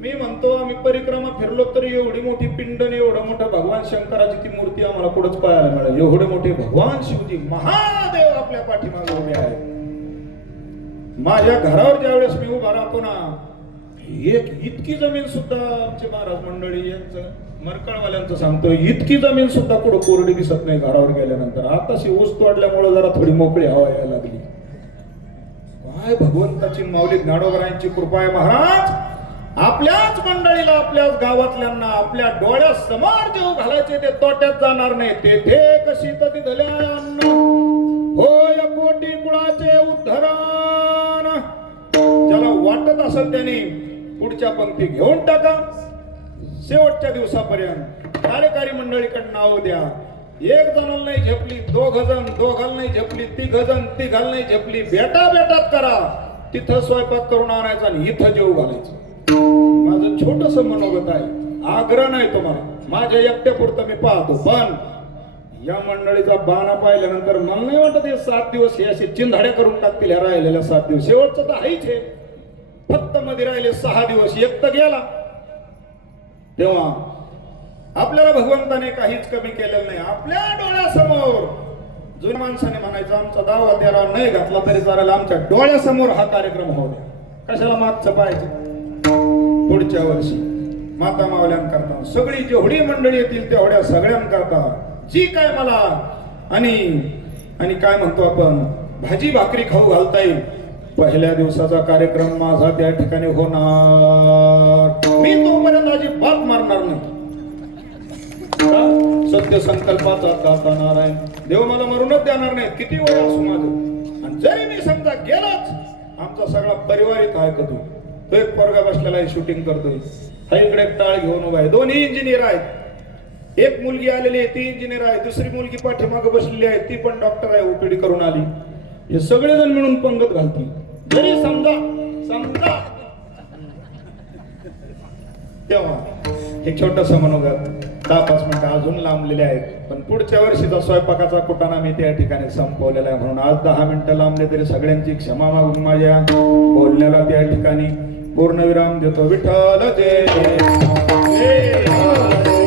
मी म्हणतो आम्ही परिक्रमा फिरलो तरी एवढी मोठी पिंड आणि एवढं मोठं भगवान शंकराची ती मूर्ती आम्हाला कुठंच पाहायला मिळेल. एवढे मोठे भगवान शिवजी महादेव आपल्या पाठीमागे उभे आहेत. माझ्या घरावर ज्यावेळेस मी उभा राहतो ना, एक इतकी जमीन सुद्धा आमचे महाराज मंडळी यांचं मरकळवाल्यांचं सांगतो, इतकी जमीन सुद्धा कुठं कोरडी दिसत नाही घरावर गेल्यानंतर. आताशी ऊस तोडल्यामुळे जरा थोडी मोकळी हवा यायला लागली. काय भगवंताची माऊली ज्ञानोबरायांची कृपा आहे महाराज. आपल्याच मंडळीला, आपल्याच गावातल्यांना आपल्या डोळ्यासमोर जेव घालायचे ते तोट्यात जाणार नाही. तेथे कशी तरी धल्यान होय कोटी कुळाचे उद्धरण. ज्याला वाटत असेल त्यांनी पुढच्या पंक्ती घेऊन टाका. शेवटच्या दिवसापर्यंत कार्यकारी मंडळीकडे नाव द्या. एक जणाला नाही झेपली, 2 जण, दोघाला नाही झेपली, 3 जण, तिघाला नाही झेपली, बेटा बेटात करा. तिथं स्वयंपाक करून आणायचा आणि इथं जेव घालायचं. माझं छोटस मनोगत आहे, आग्रह नाही तुम्हाला. माझ्या एकट्यापुरतं मी पाहतो. पण या मंडळीचा बाणा पाहिल्यानंतर मला नाही वाटत हे 7 दिवस हे असे चिंधाड्या करून टाकतील. ह्या राहिलेल्या 7 दिवस शेवटचं तर आहेच आहे. फक्त मध्ये राहिले 6 दिवस, एक तर गेला. तेव्हा आपल्याला भगवंताने काहीच कमी केलेलं नाही. आपल्या डोळ्यासमोर जुन्या माणसाने म्हणायचं आमचा दावा तेरा नाही घातला तरी चालेल, आमच्या डोळ्यासमोर हा कार्यक्रम होऊ द्या. कशाला मागचं पाहायचं. पुढच्या वर्षी माता मावल्यांकरता सगळी जेवढी मंडळी येतील तेवढ्या सगळ्यांकरता जी काय मला आणि काय म्हणतो आपण भाजी भाकरी खाऊ घालता येईल. पहिल्या दिवसाचा कार्यक्रम माझा त्या ठिकाणी होणार. मी तोपर्यंत अजिबात मारणार नाही. सत्य संकल्पाचा दाता नारायण देव मला मरूनच देणार नाही, किती वय असू माझं. आणि जरी मी समजा गेलाच, आमचा सगळा परिवार इथं ऐकतो. तो एक पोरगा बसलेला आहे, शूटिंग करतोय. हा इकडे एक टाळ घेऊन उभा आहे. दोन्ही इंजिनियर आहेत. एक मुलगी आलेली आहे, ती इंजिनियर आहे, दुसरी मुलगी पाठीमागे बसलेली आहे, ती पण डॉक्टर आहे, ओपीडी करून आली. हे सगळेजण मिळून पंगत घालतील. जरी समजा समजा तेव्हा एक छोटस मनोगत 10-5 मिनिटं अजून लांबलेले आहेत, पण पुढच्या वर्षीचा स्वयंपाकाचा कुटाणा मी त्या ठिकाणी संपवलेला आहे, म्हणून आज 10 मिनिटं लांबले तरी सगळ्यांची क्षमा मागून माझ्या बोलण्याला त्या ठिकाणी पूर्णविराम देतो. विठ्ठल जय जय.